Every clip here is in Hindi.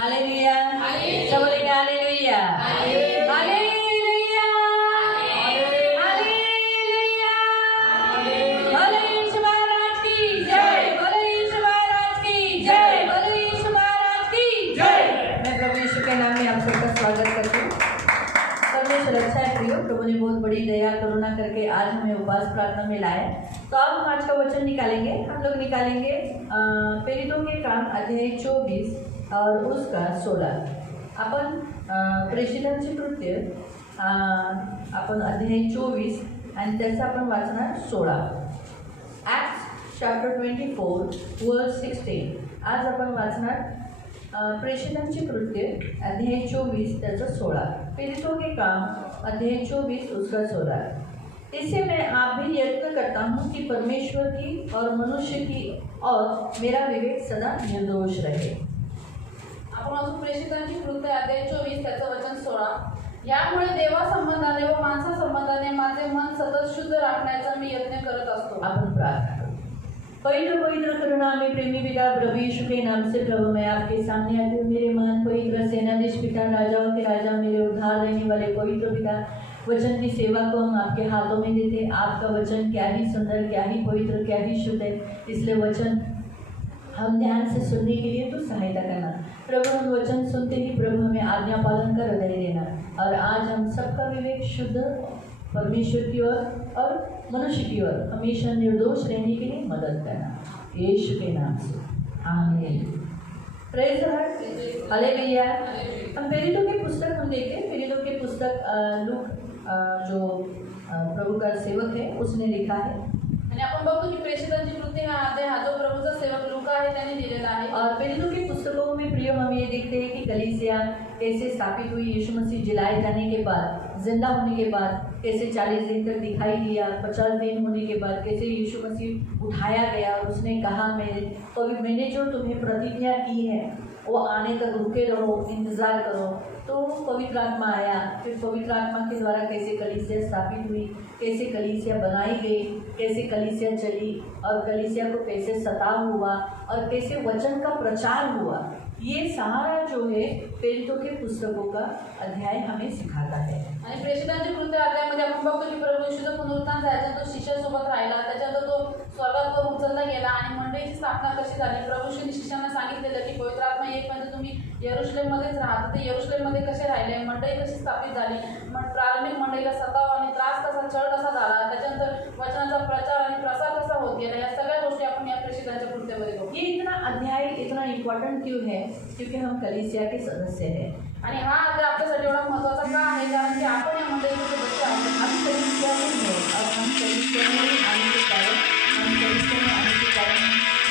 हालेलुया। सब बोलेंगे हालेलुया। हालेलुया। हालेलुया। भले यीशु महाराज की जय। भले यीशु महाराज की जय। भले यीशु महाराज की जय। मैं प्रभु यीशु के नाम में आप सबका स्वागत करती हूँ। परमेश्वर अच्छा है प्रियो। प्रभु ने बहुत बड़ी दया करुणा करके आज हमें उपवास प्रार्थना में लाया। तो अब हम आज का वचन निकालेंगे। हम लोग निकालेंगे प्रेरितों के काम अध्याय 24 और उसका 16 आपण प्रेषितांची कृत्य आपण अध्याय 24 आणि त्याचं आपण वाचणार 16. Acts chapter 24 verse 16. आज आपण वाचणार प्रेषितांची कृत्य अध्याय 24 त्याचं 16. प्रेरितों के काम अध्याय 24 उसका 16. इससे मैं आप भी यत्न करता हूँ कि परमेश्वर की और मनुष्य की और मेरा विवेक सदा निर्दोष रहे. आपण अजून प्रेषितांची कृत्य अध्याय 24 त्याचं वचन 16. यामुळे देवासंबंधाने व माणसासंबंधाने माझे मन सतत शुद्ध राखण्याचा मी यत्न करत असतो. आपण प्रार्थना करो. पवित्र पवित्र करुणा में प्रेमी पिता प्रभु यीशु के नाम से प्रभु मैं आपके सामने आती हूँ. मेरे महान पवित्र सेनाधीश पिता, राजाओं के राजा, मेरे उद्धार रहने वाले पवित्र पिता, वचन की सेवा को हम आपके हाथों में देते हैं. आपका वचन क्या ही सुंदर, क्या ही पवित्र, क्या ही शुद्ध है. इसलिए वचन हम ध्यान से सुनने के लिए तो सहायता करना. प्रभु हम वचन सुनते ही प्रभु हमें आज्ञा पालन का हृदय देना. और आज हम सबका विवेक शुद्ध परमेश्वर की ओर और मनुष्य की ओर हमेशा निर्दोष रहने के लिए मदद करना. यीशु के नाम से आमीन. Praise the Lord. हालेलुया. हम प्रेरितों की पुस्तक हम देखते हैं. प्रेरितों की पुस्तक लूक जो प्रभु का सेवक है उसने लिखा है. आणि आपण बघतो की प्रेषितांची कृत्य हा अध्याय हा जो प्रभूचा सेवक लूका आहे त्याने लिहिलेला आहे. और प्रेरितों की पुस्तकों में प्रिय हम ये देखते हैं कि कलीसिया कैसे स्थापित हुई. यीशु मसीह जिलाए जाने के बाद, जिंदा होने के बाद कैसे 40 दिन तक दिखाई दिया. 50 दिन होने के बाद कैसे यीशु मसीह उठाया गया और उसने कहा मैंने जो तुम्हें प्रतिज्ञा की है वो आने तक रुके रहो, इंतज़ार करो. तो पवित्र आत्मा आया. फिर पवित्र आत्मा के द्वारा कैसे कलीसिया स्थापित हुई, कैसे कलीसिया बनाई गई, कैसे कलीसिया चली और कलीसिया को कैसे सताव हुआ और कैसे वचन का प्रचार हुआ. ये सारा जो है प्रेरितों के पुस्तकों का अध्याय हमें सिखाता है. आणि प्रेषितांची कृत्य अध्यायामध्ये आपण बघतो की प्रभू येशूचा पुनरुत्थान झाल्याचा तो शिष्यासोबत राहिला. त्याच्यानंतर तो स्वर्गात उचलला गेला आणि मंडळीची स्थापना कशी झाली. प्रभू येशूने शिष्यांना सांगितलेलं की पवित्र आत्मा येईपर्यंत तुम्ही यरूशलेममध्येच राहा. ते यरूशलेममध्ये कसे राहिले, मंडळी कशी स्थापित झाली, प्रारंभिक मंडळीला सताव आणि त्रास कसा, छळ कसा झाला, त्याच्यानंतर वचनाचा प्रचार आणि प्रसार कसा होत गेला. या सगळ्या गोष्टी आपण या प्रेषितांच्या कृत्यामध्ये बघतो. ये इतना अध्याय इतना इम्पोर्टेंट क्यों है? क्योंकि हम कलीसिया के सदस्य हैं. आणि हा अध्याय आपल्यासाठी एवढा महत्त्वाचा का आहे? कारण की आपण या मंडळीचे सदस्य आहोत. हम कलीसिया में हैं और हम कलीसिया में आने के कारण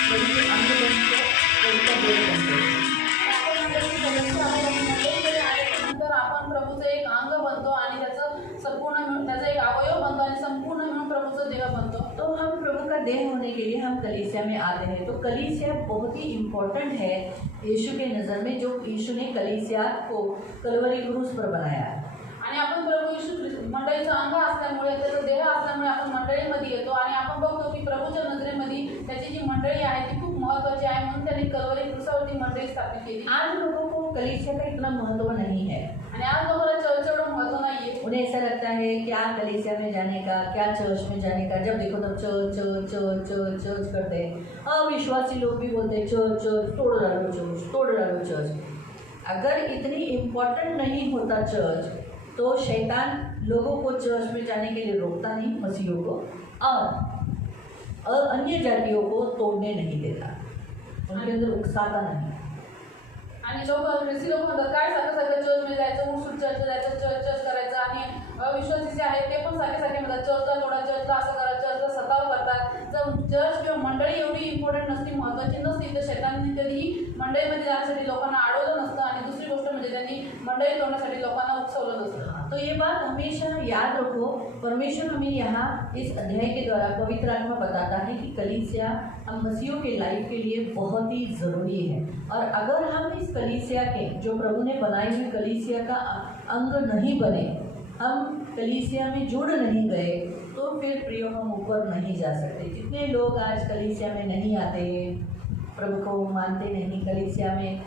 प्रभु के अंग बनते, प्रभु का देह बनते. आपण मंडळीचे सदस्य आहोत आणि मंडळीकडे आल्यानंतर आपण प्रभूचं एक अंग बनतो आणि त्याचं संपूर्ण मिळून त्याचा एक अवयव बनतो आणि संपूर्ण मिळून प्रभूचं देह बनतो. तो हम प्रभु का देह होने के लिए हम कलीसिया में आते हैं. तो कलीसिया बहुत ही इम्पोर्टेंट है यीशु के नज़र में, जो यीशु ने कलीसिया को कलवरी क्रूस पर बनाया. आणि आपण प्रभू येशू मंडळीचं अंग असल्यामुळे, त्याचा देह असल्यामुळे आपण मंडळीमध्ये येतो आणि आपण बघतो की प्रभूच्या नजरेमध्ये त्याची जी मंडळी आहे ती खूप महत्त्वाची आहे. म्हणून त्यांनी कलवरी क्रूसावरती मंडळी स्थापित केली. आज लोगों को कलीसिया का इतना महत्व नहीं है. आणि आज लोकांना चर्च एवढं महत्त्व नाही आहे. उन्हें ऐसा लगता है क्या कलीसिया में जाने का, क्या चर्च में जाने का. जब देखो तब church church church church church करते हैं. अविश्वासी लोग भी बोलते हैं चर्च चर्च, तोड़ डालो चर्च, तोड़ डालो चर्च. अगर इतनी इम्पोर्टेंट नहीं होता चर्च तो शैतान लोगों को चर्च में जाने के लिए रोकता नहीं, मसीहों को, और अन्य जातियों को तोड़ने नहीं देता, उनके अंदर उकसाता नहीं. आणि लोक म्हणतात काय सारखं चर्चमध्ये जायचं, उठसूट चर्च जायचं, चर्च करायचं. आणि अविश्वासी जे आहेत ते पण सारखे म्हणतात चर्चला तोडा, चर्चला असं करा, चर्चला सताव करतात. जर चर्च किंवा मंडळी एवढी इम्पॉर्टंट नसती, महत्त्वाची नसती, तर शैतानाने कधीही मंडळीमध्ये जाण्यासाठी लोकांना अडवलं नसतं. आणि दुसरी गोष्ट म्हणजे त्यांनी मंडळी तोडण्यासाठी लोकांना उकसवलं नसतं. तो ये बात हमेशा याद रखो. परमेश्वर हमें यहाँ इस अध्याय के द्वारा पवित्र आत्मा बताता है कि कलीसिया हम मसीहों के लाइफ के लिए बहुत ही ज़रूरी है. और अगर हम इस कलीसिया के जो प्रभु ने बनाई हुई कलीसिया का अंग नहीं बने, हम कलीसिया में जुड़ नहीं गए, तो फिर प्रियो हम ऊपर नहीं जा सकते. जितने लोग आज कलीसिया में नहीं आते, प्रभु को मानते नहीं, कलीसिया में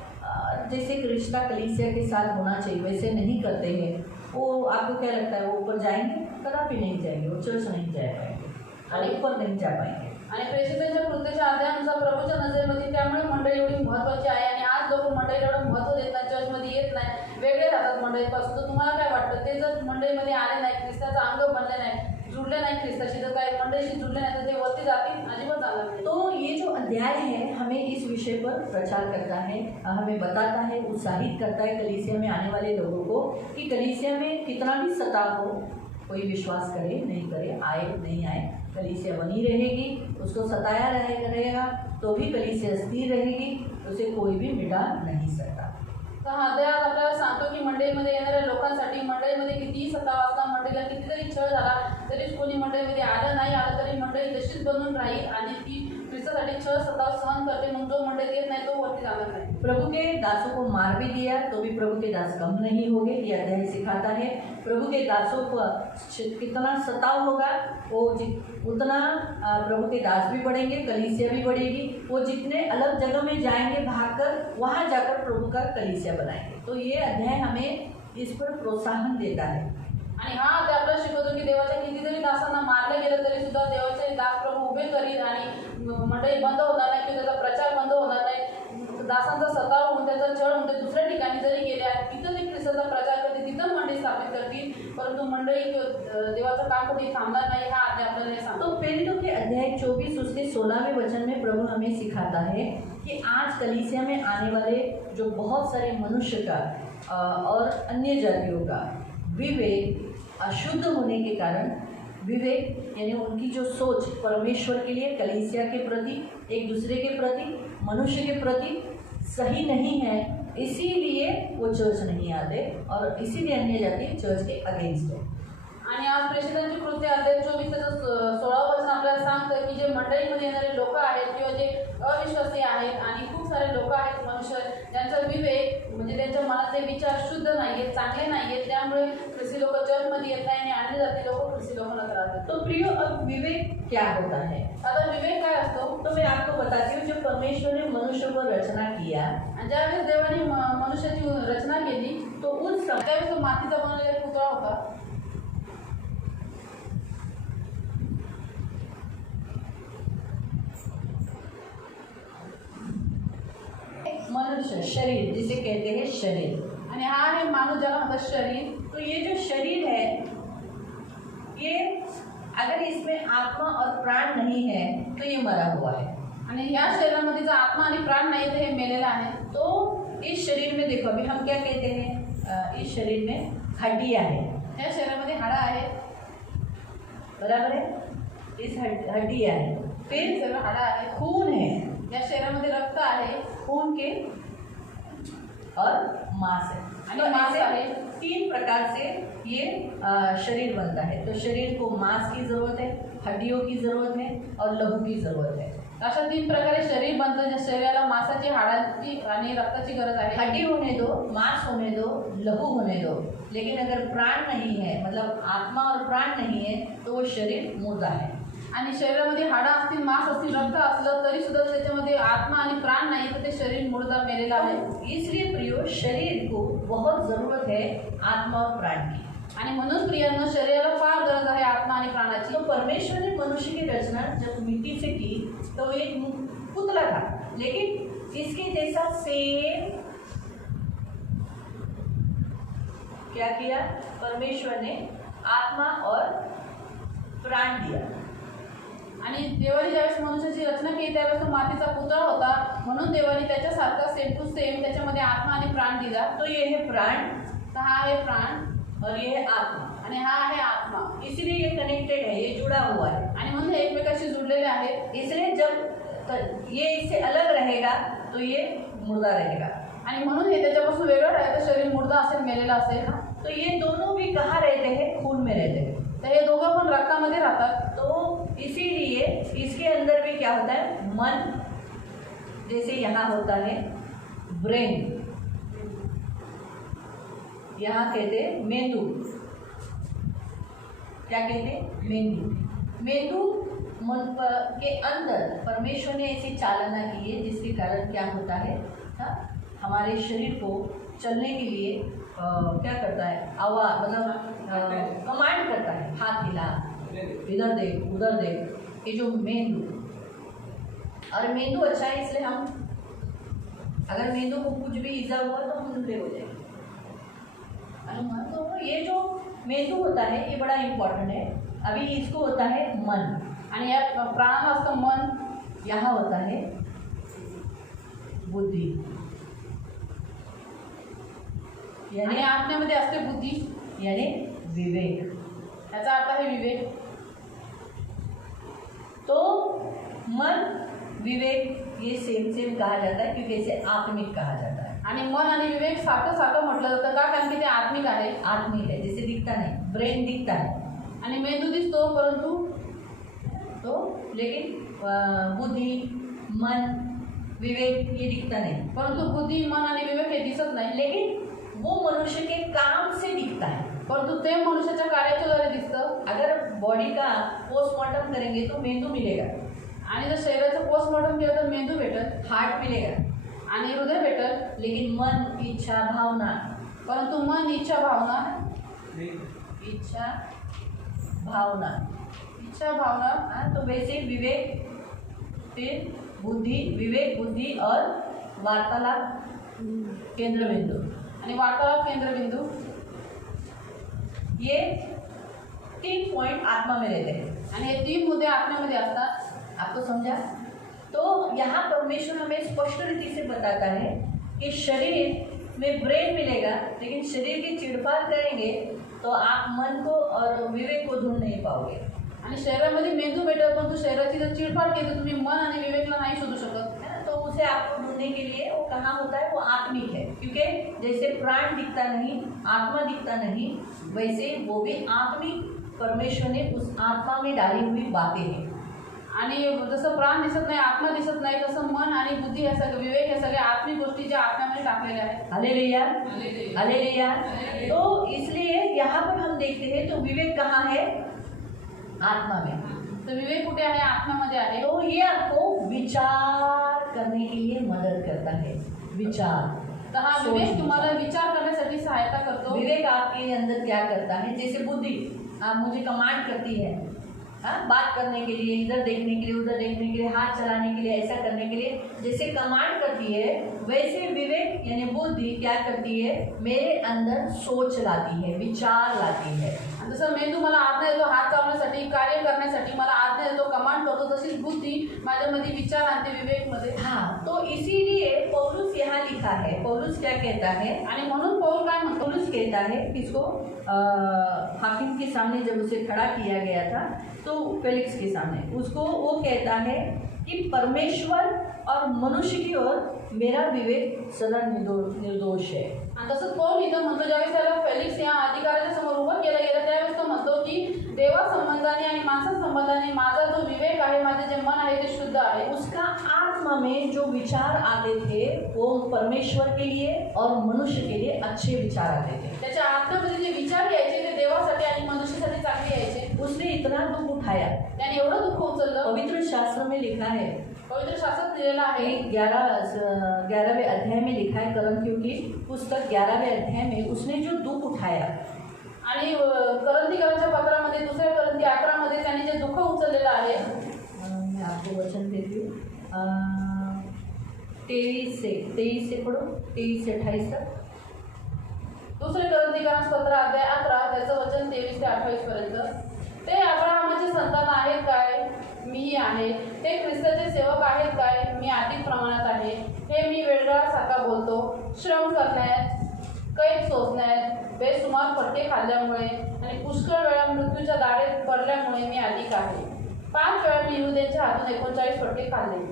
जैसे कि रिश्ता कलीसिया के साथ होना चाहिए वैसे नहीं करते हैं, वो आपको क्या लगता है वो ऊपर जाएंगे? कदापि नहीं जाएंगे, वो चर्च नहीं जा पाएंगे आणि ऊपर नहीं जा पाएंगे. आणि प्रेषितांच्या कृत्याच्या अध्यायानुसार प्रभूच्या नजरेमध्ये त्यामुळे मंडळी एवढी महत्त्वाची आहे. आणि आज लोक मंडळीला एवढं महत्त्व देत नाही, चर्चमध्ये येत नाही, वेगळे राहतात मंडळीपासून. तर तुम्हाला काय वाटतं, ते जर मंडळीमध्ये आले नाही, ख्रिस्ताचं अंग बनले नाही, जुडले नाही ख्रिस्ताशी, तर काय मंडळीशी जुडले नाही तर ते वरती जातील? अजिबात जाणार नाही. तो ये जो अध्याय है हमें इस विषय पर प्रचार करता है, हमें बताता है, उत्साहित करता है कलीसिया में आने वाले लोगों को कि कलीसिया में कितना भी सताव हो, कोई विश्वास करे नहीं करे, आए नहीं आए, कलीसिया बनी रहेगी, उसको सताया रहेगा तो भी कलीसिया स्थिर रहेगी, उसे कोई भी मिटा नहीं सकता. तर हा अध्याय आपल्याला सांगतो की मंडळीमध्ये येणाऱ्या लोकांसाठी मंडळीमध्ये कितीही सताव असला, मंडळीला कितीतरी छळ झाला तरी कोणी मंडळीमध्ये आलं नाही आलं तरी मंडळी तशीच बनून राहील आणि ती ख्रिस्तासाठी छळ सताव सहन करते. मग जो मंडळी येत नाही तो वरती जाणार नाही. प्रभु के दासों को मार भी दिया तो भी प्रभु के दास कम नहीं होंगे, ये अध्याय सिखाता है. प्रभु के दासों को कितना सताव होगा वो उतना प्रभु के दास भी बढ़ेंगे, कलीसिया भी बढ़ेगी. वो जितने अलग जगह में जाएंगे भागकर, वहाँ जाकर प्रभु का कलीसिया बनाएंगे. तो ये अध्याय हमें इस पर प्रोत्साहन देता है. आणि हा अध्याय आपल्याला शिकवतो की देवाच्या कितीतरी दासांना मारले गेलं तरी सुद्धा देवाचे दास प्रभू उभे करीत आणि मंडळी बंद होणार नाही किंवा त्याचा प्रचार बंद होणार नाही. दासांचा सताव होऊन त्याचा छळ होऊन ते दुसऱ्या ठिकाणी जरी गेले तिथं ते ख्रिस्ताचा प्रचार करतील, तिथं मंडळी स्थापित करतील, परंतु मंडळी देवाचं काम कधी थांबणार नाही. हा अध्याय आपल्याला हे सांगतो. तो प्रेरितों के अध्याय 24 उसके 16वें वचन में प्रभु हमें सिखाता है कि आज कलीसिया में आने वाले जो बहुत सारे मनुष्य का और अन्य जातियों का विवेक अशुद्ध होने के कारण, विवेक यानी उनकी जो सोच परमेश्वर के लिए, कलीसिया के प्रति, एक दूसरे के प्रति, मनुष्य के प्रति सही नहीं है, इसीलिए वो चर्च नहीं आते और इसीलिए अन्य जाति चर्च के अगेंस्ट है. आणि आज प्रेषितांची कृत्य अध्याय 24 16 आपल्याला सांगतं की जे मंडळीमध्ये येणारे लोक आहेत किंवा जे अविश्वासी आहेत आणि खूप सारे लोक आहेत मनुष्य ज्यांचा विवेक म्हणजे त्यांच्या मनातले विचार शुद्ध नाही आहेत, चांगले नाही आहेत, त्यामुळे ख्रिस्ती लोक चर्चमध्ये येत नाही आणि अन्य जाती लोक ख्रिस्ती लोकांना राहतात. तो प्रियो, अब विवेक क्या होता है? आता विवेक काय असतो तो मैं आपको बताती हूँ. जब परमेश्वर ने मनुष्य को रचना किया, आणि ज्यावेळेस देवाने मनुष्याची रचना केली तो उस समय त्यावेळेस तो मातीचा बनवलेला एक पुतळा होता. मनुष्य शरीर जिसे कहते हैं शरीर, आणि हा आहे माणूस ज्याला म्हणतात शरीर. तो ये जो शरीर है, ये अगर इसमें आत्मा और प्राण नहीं है तो ये मरा हुआ है. आणि या शरीरामध्ये जर आत्मा आणि प्राण नाही तर हे मेलेलं आहे. तो इस शरीर में देखो, अभी हम क्या कहते हैं, इस शरीर में हड्डियाँ हैं, या शरीरामध्ये हाडं आहेत, बराबर है, इस हड्डियाँ हैं, फिर सगळं हाडं आहेत, खून है, या शरीरामध्ये रक्त आहे, खून के और मांस है. आणि तो मांस ऐसे आहे. 3 प्रकार से ये शरीर बनता है. तो शरीर को मांस की ज़रूरत है, हड्डियों की ज़रूरत है और लहू की ज़रूरत है. अशा 3 प्रकारे शरीर बनतं. ज्या शरीराला मांसाची, हाडांची आणि रक्ताची गरज आहे. हड्डी होने दो, मांस होने दो, लहू होने दो, लेकिन अगर प्राण नहीं है, मतलब आत्मा और प्राण नहीं है, तो वो शरीर मुर्दा है. आणि शरीरामध्ये हाडं असतील, मांस असतील, रक्त असलं तरी सुद्धा त्याच्यामध्ये आत्मा आणि प्राण नाही तर ते शरीर मुर्दा मेलेलं आहे. इसलिए प्रियो, शरीर को बहुत ज़रूरत है आत्मा और प्राण की. आणि म्हणून प्रियांनो, शरीराला फार गरज आहे आत्मा आणि प्राणाची. तो परमेश्वर ने मनुष्य की रचना जब मिट्टी से की तो एक पुतला था, लेकिन इसके जैसा सेम क्या किया, परमेश्वर ने आत्मा और प्राण दिया. आणि देवाने ज्यावेळेस मनुष्याची रचना केली त्यावेळेस तो मातीचा पुतळा होता, म्हणून देवाने त्याच्यासारखा सेम टू सेम त्याच्यामध्ये आत्मा आणि प्राण दिला. तो ये है प्राण तर हा आहे प्राण और ये है आत्मा, आणि हा आहे आत्मा. इसलिए ये कनेक्टेड है, ये जुड़ा हुआ है. आणि म्हणून हे एकमेकाशी जुडलेले आहेत. इसलिए जब ये इससे अलग रहेगा तो ये मुर्दा रहेगा. आणि म्हणून हे त्याच्यापासून वेगळं राहिलं तर शरीर मुर्दा असेल, मेलेला असेल. तो ये दोनों भी कहाँ रहते हैं, खून में रहते हैं. तर हे दोघं पण रक्तामध्ये राहतात. तो इसीलिए इसके अंदर भी क्या होता है, मन, जैसे यहाँ होता है ब्रेन, यहाँ कहते हैं मेंदू, क्या कहते हैं, मेंदू. मेंदू मन के अंदर परमेश्वर ने ऐसी चालना की है जिसके कारण क्या होता है, हमारे शरीर को चलने के लिए क्या करता है, आवाज मतलब कमांड करता है, हाथ हिला, इधर देख उधर देख। ये जो मेंदू, और मेंदू अच्छा है इसलिए हम, अगर मेंदू को कुछ भी इजा हुआ तो हम ढूंढे हो जाएंगे। तो ये जो मेंदू होता है ये बड़ा इम्पॉर्टंट है। अभी इसको होता है मन, आणि या प्राणाला असतं मन, यहाँ होता है बुद्धि, आणि यानी आत्म्यामध्ये असते बुद्धी, यानी विवेक। याचा अर्थ आहे विवेक। तो मन विवेक ये सेम कहा जाता है क्योंकि इसे आत्मिक कहा जाता है। आणि मन आणि विवेक सारखं सारखं म्हटलं जातं का, कारण की ते आत्मिक आहे। आत्मिक है, जैसे दिखता नहीं, ब्रेन दिखता है आणि मेंदू दिसतो परंतु तो, लेकिन बुद्धि मन विवेक ये दिखता नहीं, परंतु बुद्धी मन आणि विवेक हे दिसत नाही, लेकिन वो मनुष्य के काम से दिखता है। परंतु ते मनुष्याच्या कार्याच्या द्वारे दिसतं। अगर बॉडी का पोस्टमार्टम करेंगे तो मेंदू मिलेगा, आणि जर शरीराचं पोस्टमॉर्टम केलं तर मेंदू भेटल हार्ट मिलेगा, आणि हृदय भेटल, लेकिन मन इच्छा भावना, परंतु मन इच्छा भावना इच्छा भावना, इच्छा भावना हाँ, तो वैसे विवेक, फिर बुद्धि, विवेक बुद्धि और वार्तालाप केंद्र बिंदु, आणि वार्तालाप केंद्रबिंदू, ये 3 पॉइंट आत्मा में रहते हैं। आणि हे 3 मुद्दे आत्म्यामध्ये असतात। आपको समझा? तो यहाँ परमेश्वर हमें स्पष्ट रीति से बताता है कि शरीर में ब्रेन मिलेगा, लेकिन शरीर की चिड़फाड़ करेंगे तो आप मन को और विवेक को ढूंढ नहीं पाओगे। आणि शरीरामध्ये मेंदू भेटेल, परंतु शरीराची जर चिडफाड केली तर तुम्ही मन आणि विवेकला नाही शोधू शकत। है ना? तो उसे आपको ढूंढने के लिए वो कहाँ होता है, वो आत्मिक है, क्योंकि जैसे प्राण दिखता नहीं, आत्मा दिखता नहीं, वैसे वो भी आत्मिक परमेश्वर ने उस आत्मा में डाली हुई बातें हैं। आणि जसं प्राण दिसत नाही, आत्मा दिसत नाही, तसं मन आणि बुद्धी हे सगळे विवेक हे सगळे आत्मिक गोष्टी ज्या आत्म्यामध्ये टाकलेल्या आहेत। Hallelujah, hallelujah. तो इसलिए यहाँ पर हम देखते हैं तो विवेक कहाँ है, आत्मा में। तर विवेक कुठे आहे, आत्म्यामध्ये आहे। तो ये आपको विचार करने के लिए मदद करता है, विचार। तर हा विवेक तुम्हाला विचार करण्यासाठी सहायता करतो। विवेक आपके अंदर क्या करता है, जैसे बुद्धि आप मुझे कमांड करती है, हाँ, बात करने के लिए, इधर देखने के लिए, उधर देखने के लिए, हाथ चलाने के लिए, ऐसा करने के लिए जैसे कमांड करती है, वैसे विवेक यानी बुद्धि क्या करती है, मेरे अंदर सोच लाती है, विचार लाती है। जसं मेंदू मला आज्ञा देतो हात चालवण्यासाठी, कार्य करण्यासाठी मला आज्ञा देतो, कमांड करतो, तशीच बुद्धी माझ्यामध्ये विचार आणते विवेकमध्ये। हाँ, तो इसीलिए पौलुस यहाँ लिखा है, पौलुस क्या कहता है, आणि म्हणून पौल काय म्हणतो, पौलुस कहता है किसको, हाकिम के सामने जब उसे खड़ा किया गया था तो फेलिक्स के सामने उसको वो कहता है कि परमेश्वर और मनुष्य की ओर मेरा विवेक सदा निर्दोष है। आणि तसंच पौल इथं म्हणतो, ज्यावेळेस त्याला फेलिक्स या अधिकाऱ्याच्या समोर उभं केलं गेलं त्यावेळेस तो म्हणतो की देवा संबंधाने आणि माणसा संबंधाने माझा जो विवेक आहे, माझे जे मन आहे ते शुद्ध आहे। उसका आत्मा में जो विचार आते थे वो परमेश्वर के लिए और मनुष्य के लिए अच्छे विचार आते थे। त्याच्या आत्म्यामध्ये जे विचार यायचे ते देवासाठी आणि मनुष्यासाठी चांगले यायचे। उसने इतना दुख उठाया, त्याने एवढं दुःख उचललं। पवित्र शास्त्र में लिखा है, पवित्र शास्त्रात लिहिलेलं आहे, 11वें अध्याय में लिखा है, करंथियों की पुस्तक 11वें अध्याय में उसने जो दुख उठाया, आणि करंथीकरांच्या पत्रामध्ये 2 करंथी 11 मध्ये त्यांनी जे दुःख उचललेलं आहे, मैं आपको वचन देती हूँ, 23 से पढ़ो, 23 से 28 तक। 2 करंथीकरांचं पत्र अध्याय 11 त्याचं वचन 23 ते 28 पर्यंत। ते अब्राहमाचे संतान आहेत काय, मीही आहे। ते ख्रिस्ताचे सेवक आहेत काय, मी अधिक प्रमाणात आहे। हे मी वेडगळासारखा बोलतो, श्रम करण्यात, कैद सोसण्यात, बेसुमार फटके खाल्ल्यामुळे आणि पुष्कळ वेळा मृत्यूच्या दाढेत पडल्यामुळे मी अधिक आहे। 5 वेळा मी यहूद्यांच्या हातून 39 फटके खाल्ले,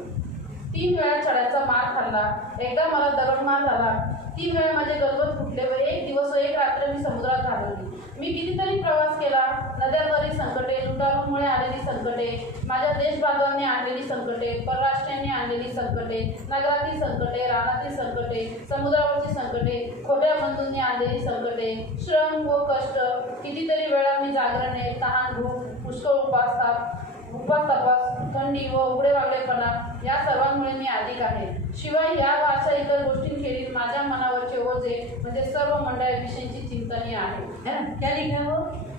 3 वेळा छड्याचा मार खाल्ला, एकदा मला दगडमार झाला, 3 वेळा माझे गलबत फुटले व 1 दिवस व 1 रात्र मी समुद्रात घालवली। मी कितीतरी प्रवास केला, नद्यांवरील संकटे, लुटारूंमुळे आलेली संकटे, माझ्या देशबांधवांनी आणलेली संकटे, परराष्ट्रांनी आणलेली संकटे, नगरातील संकटे, रानातील संकटे, समुद्रावरची संकटे, खोट्या बंधूंनी आणलेली संकटे, श्रम व कष्ट, कितीतरी वेळा मी जागरणे, तहान, भूक, पुष्कळ उपासताप उपवास तपास, थंडी व उघडे वागडेपणा या सर्वांमुळे मी अधिक आहे. शिवाय या व अशा इतर गोष्टींखेरीज माझ्या मनावरचे ओझे म्हणजे सर्व मंडळाविषयीची चिंतनी आहे. है ना, क्या लिखा है वो?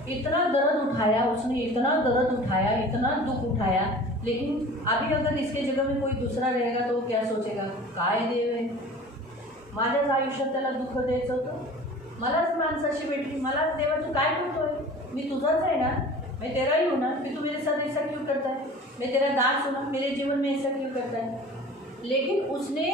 इतना दर्द उठाया उसने, इतना दर्द उठाया, इतना दुख उठाया, लेकिन अभी अगर इसके जगह में कोई दूसरा रहेगा तो क्या सोचेगा, काय देव आहे, माझ्याच आयुष्यात त्याला दुःख द्यायचं होतं, मलाच माणसाशी भेटली, मलाच देवा तू काय करतोय, मी तुझाच आहे ना, मैं तेरा ही हूँ ना, फिर तू मेरे साथ ऐसा क्यों करता है, मैं तेरा दास हूँ ना, मेरे जीवन में ऐसा क्यों करता है. लेकिन उसने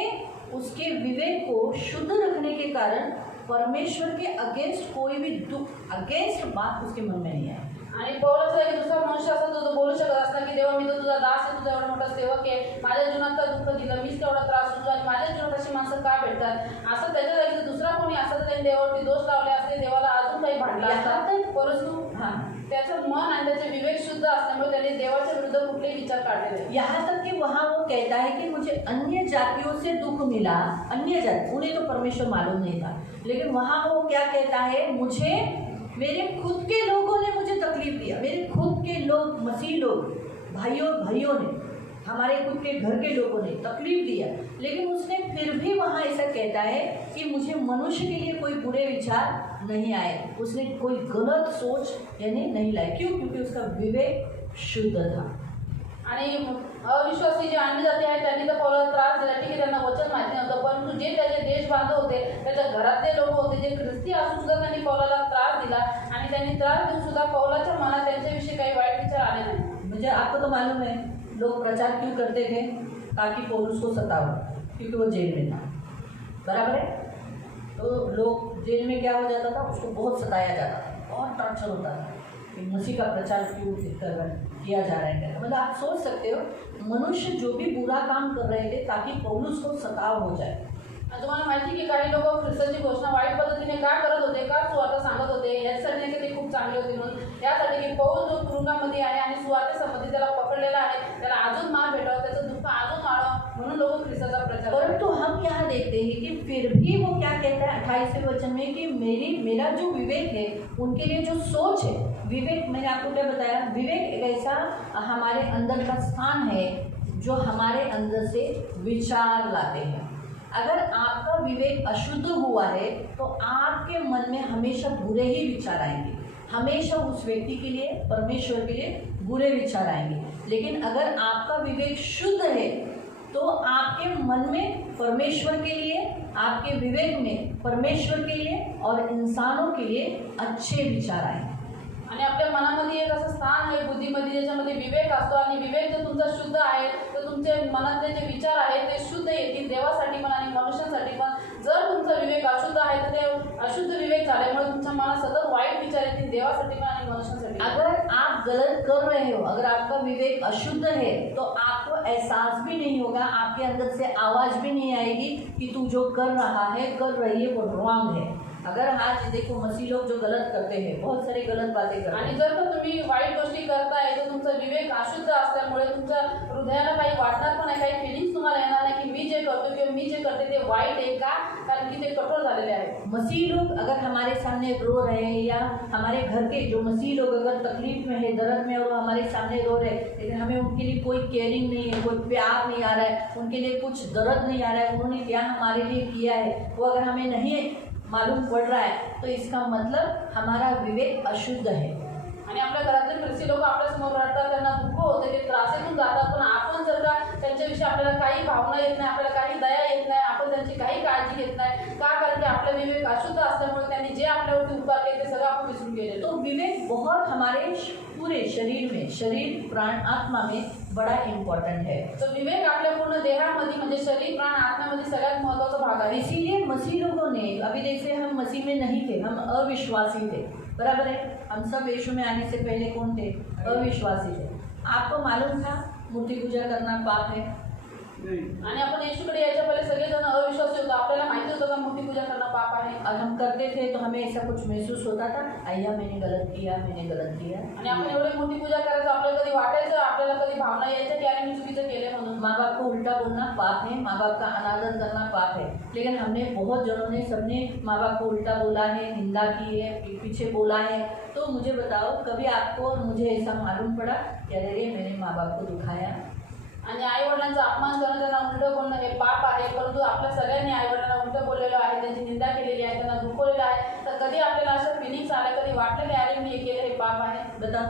उसके विवेक को शुद्ध रखने के कारण परमेश्वर के अगेंस्ट कोई भी दुख, अगेंस्ट बात उसके मन में नहीं आई. आणि पौलच आहे की दुसरा मनुष्य असता तो बोलू शकत असता की देवा मी तर तुझा दास आहे, तुझा एवढा मोठा सेवक आहे, माझ्या जीवनात तर दुःख दिलं, मीच तेवढा त्रास होतो आणि माझ्या जीवनात अशी माणसं का भेटतात, असं त्याच्या जागी जर दुसरा कोणी असता तर त्यांनी देवावरती दोष लावले असते, देवाला अजून काही भांडला असता. परंतु त्याचं मन आणि त्याचे विवेक शुद्ध असल्यामुळे त्याने देवाच्या विरुद्ध कुठलेही विचार काढले नाही. यहाँ तक कि वहाँ वो कहता है कि मुझे अन्य जातियों से दुख मिला, अन्य जाति, उन्हें तो परमेश्वर मालूम नहीं था, लेकिन वहाँ वो क्या कहता है, मुझे मेरे खुद के लोगों ने मुझे तकलीफ दिया, मेरे खुद के लोग, मसीह लोग, भाइयों ने, हमारे खुद के घर के लोगों ने तकलीफ दिया, लेकिन उसने फिर भी वहाँ ऐसा कहता है कि मुझे मनुष्य के लिए कोई बुरे विचार नहीं आए, उसने कोई गलत सोच यानी नहीं लाई. क्यों? क्योंकि उसका विवेक शुद्ध था. आणि अविश्वासी जे अन्य जाती आहेत त्यांनी तर पौलाला त्रास दिला, ठीक आहे, त्यांना वचन माहिती नव्हतं, परंतु जे त्याचे देश बांधव होते, त्याच्या घरातले लोक होते, जे ख्रिस्ती असून सुद्धा त्यांनी पौलाला त्रास दिला आणि त्यांनी त्रास देऊन सुद्धा पौलाच्या मनात त्यांच्याविषयी काही वाईट विचार आले नाही. मुझे आपको तो मालूम है लोग प्रचार क्यों करते थे, ताकि पौलुस को सताओ, क्योंकि वो जेल में था, बराबर है. तो लोग जेल में क्या हो जाता था, उसको बहुत सताया जाता था, बहुत टॉर्चर होता था कि मसीह का प्रचार क्यों किया जा रहा है. मतलब आप सोच सकते हो मनुष्य जो भी बुरा काम कर रहे थे ताकि पौलुस को सताव हो जाए. तुम्हाला माहिती की काही लोक ख्रिस्ताची घोषणा वाईट पद्धतीने का करत होते, का सुवार्ता सांगत होते, यासाठी नाही की ते खूप चांगले होते म्हणून, यासाठी की पौल जो तुरुंगामध्ये आहे आणि सुवार्तेसंबंधी त्याला पकडलेला आहे, त्याला अजून मार भेटावं, त्याचं दुःख अजून वाढावं म्हणून लोक ख्रिस्ताचा प्रचार. परंतु हम यहाँ देखते हैं कि फिर भी वो क्या कहता है 28वें वचन में कि मेरा जो विवेक है, उनके लिए जो सोच है, विवेक, मैंने आपको क्या बताया, विवेक एक ऐसा हमारे अंदर का स्थान है जो हमारे अंदर से विचार लाते हैं. अगर आपका विवेक अशुद्ध हुआ है तो आपके मन में हमेशा बुरे ही विचार आएंगे, हमेशा उस व्यक्ति के लिए, परमेश्वर के लिए बुरे विचार आएंगे. लेकिन अगर आपका विवेक शुद्ध है तो आपके मन में परमेश्वर के लिए, आपके विवेक में परमेश्वर के लिए और इंसानों के लिए अच्छे विचार आएंगे. आणि आपल्या मनामध्ये एक असं स्थान आहे बुद्धीमध्ये ज्याच्यामध्ये विवेक असतो आणि विवेक जर तुमचा शुद्ध आहे तर तुमचे मनातले जे विचार आहेत ते शुद्ध येतील देवासाठी पण आणि मनुष्यांसाठी पण. जर तुमचा विवेक अशुद्ध आहे तर ते अशुद्ध विवेक झाल्यामुळे तुमच्या मनात सतत वाईट विचार येतील देवासाठी पण आणि मनुष्यांसाठी. अगर आप गलत कर रहे हो, अगर आपका विवेक अशुद्ध है तो आपको एहसास भी नहीं होगा, आपके अंदर से आवाज़ भी नहीं आएगी कि तू जो कर रहा है, कर रही है, वो रॉन्ग है. अगर आज देखो मसीह लोग जो गलत करते हैं, बहुत सारी गलत बातें करते आणि हैं, जर का तुम्ही वाईट गोष्टी करताय तर तुमचा विवेक अशुद्ध असल्यामुळे तुमच्या हृदयाला काही वाटणार पण नाही, काही फिलिंग्स तुम्हाला येणार नाही की मी जे करतो किंवा मी जे करते ते वाईट आहे का, कारण की ते कठोर झालेले आहे. मसीह लोग अगर हमारे सामने रो रहे हैं या हमारे घर के जो मसीह लोग अगर तकलीफ में है, दर्द में, और वो हमारे सामने रो रहे हैं, लेकिन हमें उनके लिए कोई केयरिंग नहीं है, कोई प्यार नहीं आ रहा है, उनके लिए कुछ दर्द नहीं आ रहा है, उन्होंने क्या हमारे लिए किया है वो अगर हमें नहीं मालूम पड़ रहा है तो इसका मतलब हमारा विवेक अशुद्ध है. आणि आपल्या घरातले ख्रिस्ती लोक आपल्यासमोर रडतात, त्यांना दुःख होते, ते त्रासातून जातात, पण आपण जर का त्यांच्याविषयी आपल्याला काही भावना येत नाही, आपल्याला काही दया येत नाही, आपण त्यांची काही काळजी घेत नाही का, कारण की आपला विवेक अशुद्ध असल्यामुळे त्यांनी जे आपल्यावरती उपकार केले ते सगळं आपण विसरून गेले. तो विवेक बहुत हमारे पूरे शरीर में, शरीर प्राण आत्मा में बड़ा इम्पोर्टेंट है. तो विवेक आपल्या पूर्ण देहामध्ये म्हणजे शरीर प्राण आत्म्यामध्ये सगळ्यात महत्त्वाचा भाग आहे. इसीलिए मसीह लोगों ने, अभी जैसे हम मसीह में नहीं थे, हम अविश्वासी थे, बराबर है, हम सब यीशु में आने से पहले कौन थे, अविश्वासी थे. आपको मालूम था मूर्ति पूजा करना पाप है, आणि आपण येशूकडे यायच्या पहिले सगळेजण अविश्वासी होतो. आपल्याला माहिती होतं का मूर्ती पूजा करणं पाप आहे. और हम करते थे तो हमें ऐसा कुछ महसूस होता था, अय्या मैंने गलत किया, मैंने गलत किया। आणि आपण एवढी मूर्ती पूजा करायचो, आपल्याला कधी वाटायचं, आपल्याला कधी भावना यायच्या की अरे मी चुकीचं केले म्हणून. माँ बाप को उल्टा बोलना पाप है, माँ बाप का अनादर करना पाप है। लेकिन हमने बहुत जनों ने सबने माँ बाप को उल्टा बोला है, निंदा की है, पीछे बोला है। तो मुझे बताओ, कभी आपको और मुझे ऐसा मालूम पड़ा कि अरे मैंने माँ बाप को दुखाया? आणि आई वडिलांचा अपमान करणं, त्यांना उलटं बोलणं हे पाप आहे. परंतु आपल्या सगळ्यांनी आई वडिलांना उलटं बोललेलं आहे, त्यांची निंदा केलेली आहे, त्यांना दुखवलेलं आहे. तर कधी आपल्याला असं फिलिंग्स आलं, कधी वाटलं की अरे मी हे केलं हे पाप आहे? बता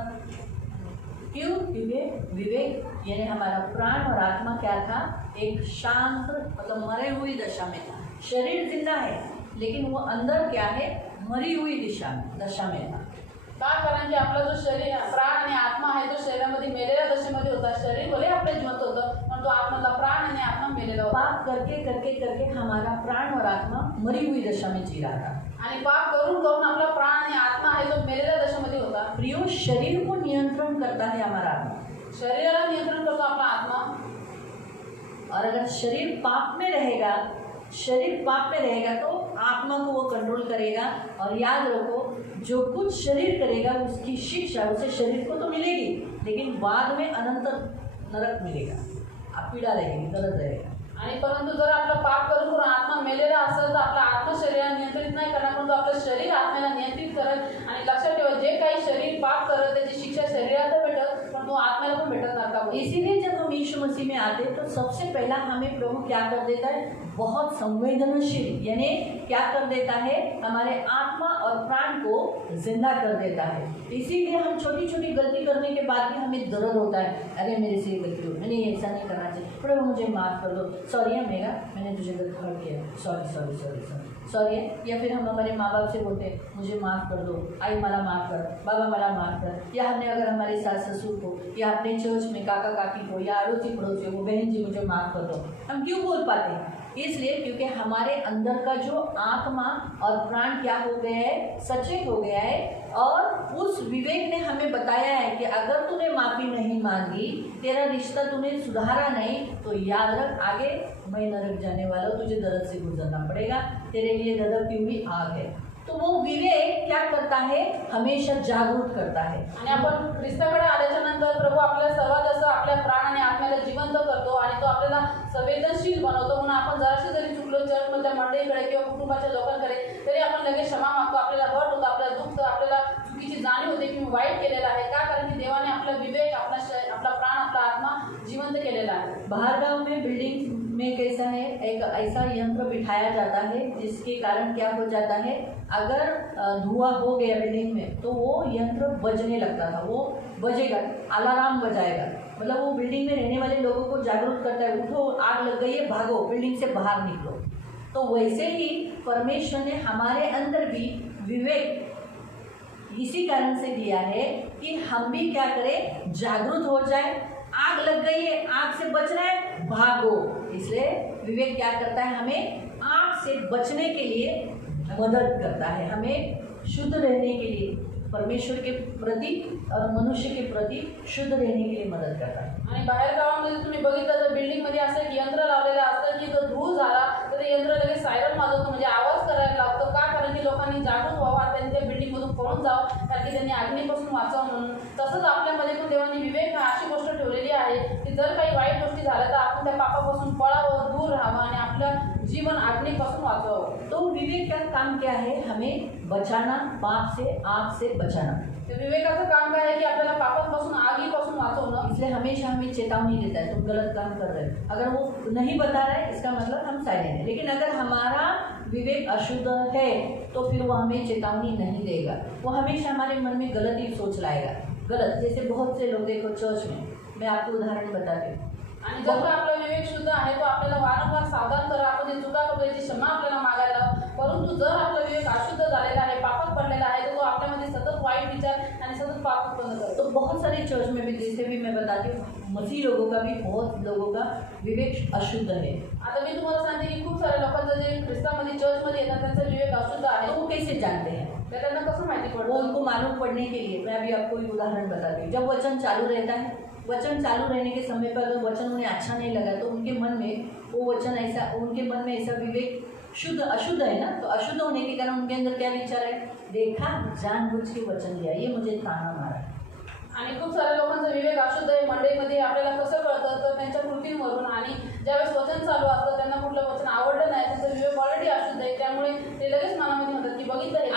क्यों? क्योंकि विवेक यानी हमारा प्राण और आत्मा क्या था? एक शांत मतलब मरे हुई दशा में था। शरीर जिंदा है लेकिन वो अंदर क्या है? मरी हुई दशा में था। का? कारण की आपला जो शरीर प्राण आणि आत्मा आहे तो शरीरामध्ये मेलेल्या दशेमध्ये होता. शरीर भले आपल्या जिवंत होतं, पण तो आत्माला प्राण आणि आत्मा मेलेला होता. पाप करके करके करके हमारा प्राण और आत्मा मरी हुई दशा में जी रहा था। आणि पाप करून करून आपला प्राण आणि आत्मा आहे तो मेलेल्या दशेमध्ये होता. प्रियो, शरीर को नियंत्रण करता है हमारा आत्मा, शरीराला नियंत्रण करतो आपला आत्मा. और अगर शरीर पाप में रहेगा, शरीर पाप में रहेगा तो आत्मा को वो कंट्रोल करेगा। और याद रखो, जो कुछ शरीर करेगा उसकी शिक्षा उसे शरीर को तो मिलेगी, लेकिन बाद में अनंत नरक मिलेगा, आप पीड़ा रहेगी, दर्द रहेगा। आणि परंतु जर आपला पाप करून करून आत्मा मेलेला असेल तर आपला आत्मा शरीराला नियंत्रित नाही करणार, परंतु आपलं शरीर आत्म्याला नियंत्रित करेल. आणि लक्षात ठेवा, जे काही शरीर पाप करत त्याची शिक्षा शरीराला भेटत, पण तो आत्म्याला पण भेटत नरकामध्ये. इसीलिए जब हम यीशु मसीह में आते तो सबसे पहला हमें प्रभु क्या कर देता है? बहुत संवेदनशील यानी क्या कर देता है? हमारे आत्मा और प्राण को जिंदा कर देता है। इसीलिए हम छोटी छोटी गलती करने के बाद भी हमें दर्द होता है, अरे मेरे से ये गलती हो, मैंने ऐसा नहीं करना चाहिए, प्रभु मुझे माफ़ कर दो, सॉरी है मेरा, मैंने तुझे गलत हर्ट किया, sorry sorry sorry sorry sorry है। या फिर हम हमारे माँ बाप से बोलते हैं मुझे माफ़ कर दो, आई मला माफ़ कर, बाबा मला माफ़ कर। या हमने अगर हमारे सास ससुर को या अपने चर्च में काका काकी को या अड़ोसी पड़ोसी को, बहन जी मुझे माफ़ कर दो, हम क्यों बोल पाते हैं? इसलिए क्योंकि हमारे अंदर का जो आत्मा और प्राण क्या हो गया है? सचेत हो गया है। और उस विवेक ने हमें बताया है कि अगर तूने माफ़ी नहीं मांगी, तेरा रिश्ता तूने सुधारा नहीं, तो याद रख आगे मैं नरक जाने वाला हूँ, तुझे दर्द से गुजरना पड़ेगा, तेरे लिए धधकती हुई आग है। तो वो विवेक क्या करता है? हमेशा जागरूक करता है। आणि आपण ख्रिस्ताकडे आल्याच्या नंतर प्रभू आपल्याला सर्वात जास्त आपल्या प्राण आणि आत्म्याला जिवंत करतो आणि तो आपल्याला संवेदनशील बनवतो. म्हणून आपण जराशी जरी चुकलो चर्चमधल्या मंडळीकडे किंवा कुटुंबाच्या लोकांकडे, तरी आपण लगेच क्षमा मागतो. आपल्याला हर्ट होतं, आपल्याला दुखतं, आपल्याला चुकीची जाणीव होते की मी वाईट केलेलं आहे. का? कारण की देवाने आपला विवेक, आपला प्राण, आपला आत्मा जिवंत केलेला आहे. बाहर गांव में बिल्डिंग में कैसा है? एक ऐसा यंत्र बिठाया जाता है जिसके कारण क्या हो जाता है? अगर धुआं हो गया बिल्डिंग में तो वो यंत्र बजने लगता था, वो बजेगा, अलार्म बजाएगा, मतलब वो बिल्डिंग में रहने वाले लोगों को जागरूक करता है, उठो आग लग गई है, भागो, बिल्डिंग से बाहर निकलो। तो वैसे ही परमेश्वर ने हमारे अंदर भी विवेक इसी कारण से दिया है कि हम भी क्या करें? जागरूक हो जाए। आग लग गई है, आग से बचना है, भागो। इसलिए विवेक क्या करता है? हमें आग से बचने के लिए मदद करता है, हमें शुद्ध रहने के लिए, परमेश्वर के प्रति और मनुष्य के प्रति शुद्ध रहने के लिए मदद करता है। आणि बाहेर गावामध्ये तुम्ही बघितलं तर बिल्डिंगमध्ये असं एक यंत्र लावलेलं असतं की जर धूळ झाला तर ते यंत्र लगेच सायरन वाजवतं, म्हणजे आवाज करायला लागतो. का? कारण की लोकांनी जागरूक व्हावा, त्यांनी त्या बिल्डिंगमधून पळून जावं, कारण की त्यांनी अग्नीपासून वाचावं म्हणून. तसंच आपल्यामध्ये पण देवाने विवेक हा अशी गोष्ट ठेवलेली आहे की जर काही वाईट गोष्टी झाल्या तर आपण त्या पापापासून पळावं, दूर राहावं आणि आपलं जीवन अग्नीपासून वाचवावं. तो विवेक का काम क्या है? हमें बचाना, पाप से, आग से बचाना। तर विवेकाचं काम काय आहे की आपल्याला पापांपासून, आगीपासून वाचवणं. इसलिए हमेशा हमें चेतावनी देता है, तुम गलत काम कर रहे हो। अगर वो नहीं बता रहा है इसका मतलब हम साइलेंट हैं, लेकिन अगर हमारा विवेक अशुद्ध है तो फिर वो हमें चेतावनी नहीं देगा, वो हमेशा हमारे मन में गलत ही सोच लाएगा। गलत, जैसे बहुत से लोग देखो चर्च में, मैं आपको उदाहरण बताती हूँ। आणि जर का आपला विवेक शुद्ध आहे तो आपल्याला वारंवार सावधान करा, आपण जे चुका करतो याची क्षमा आपल्याला मागायला लावा. परंतु जर आपला विवेक अशुद्ध झालेला आहे, पापात पडलेला आहे, तर तो आपल्यामध्ये सतत वाईट विचार आणि सतत पाप उत्पन्न करतो. तो बहुत सारे चर्च में भी, जैसे भी मैं बताती हूँ, मसीह लोगों का भी, बहुत लोगों का विवेक अशुद्ध है। आता मी तुम्हाला सांगते की खूप साऱ्या लोकांचं जे ख्रिस्तामध्ये चर्चमध्ये येतात त्यांचा विवेक अशुद्ध आहे. तो वो कैसे जानते हैं? तर त्यांना कसं माहिती वो पडतं? उनको मालूम पड़ने के लिए मैं अभी आपको एक उदाहरण बताती हूँ। जब वचन चालू रहता है वचन चालू रहने के समय पर अगर वचन उन्हें अच्छा नहीं लगा तो उनके मन में वो वचन ऐसा, उनके मन में ऐसा विवेक शुद्ध अशुद्ध है ना, तो अशुद्ध होने के कारण उनके अंदर क्या विचार है, देखा जानबूझ के वचन दिया, ये मुझे ताना मारा. आणि खूप साऱ्या लोकांचा विवेक अशुद्ध आहे. मंडळीमध्ये आपल्याला कसं कळतं तर त्यांच्या कृतींवरून, आणि ज्यावेळेस वचन चालू असतं त्यांना कुठलं वचन आवडलं नाही, त्यांचा विवेक ऑलरेडी अशुद्ध आहे, त्यामुळे ते लगेच मनामध्ये म्हणतात की बघितलं हे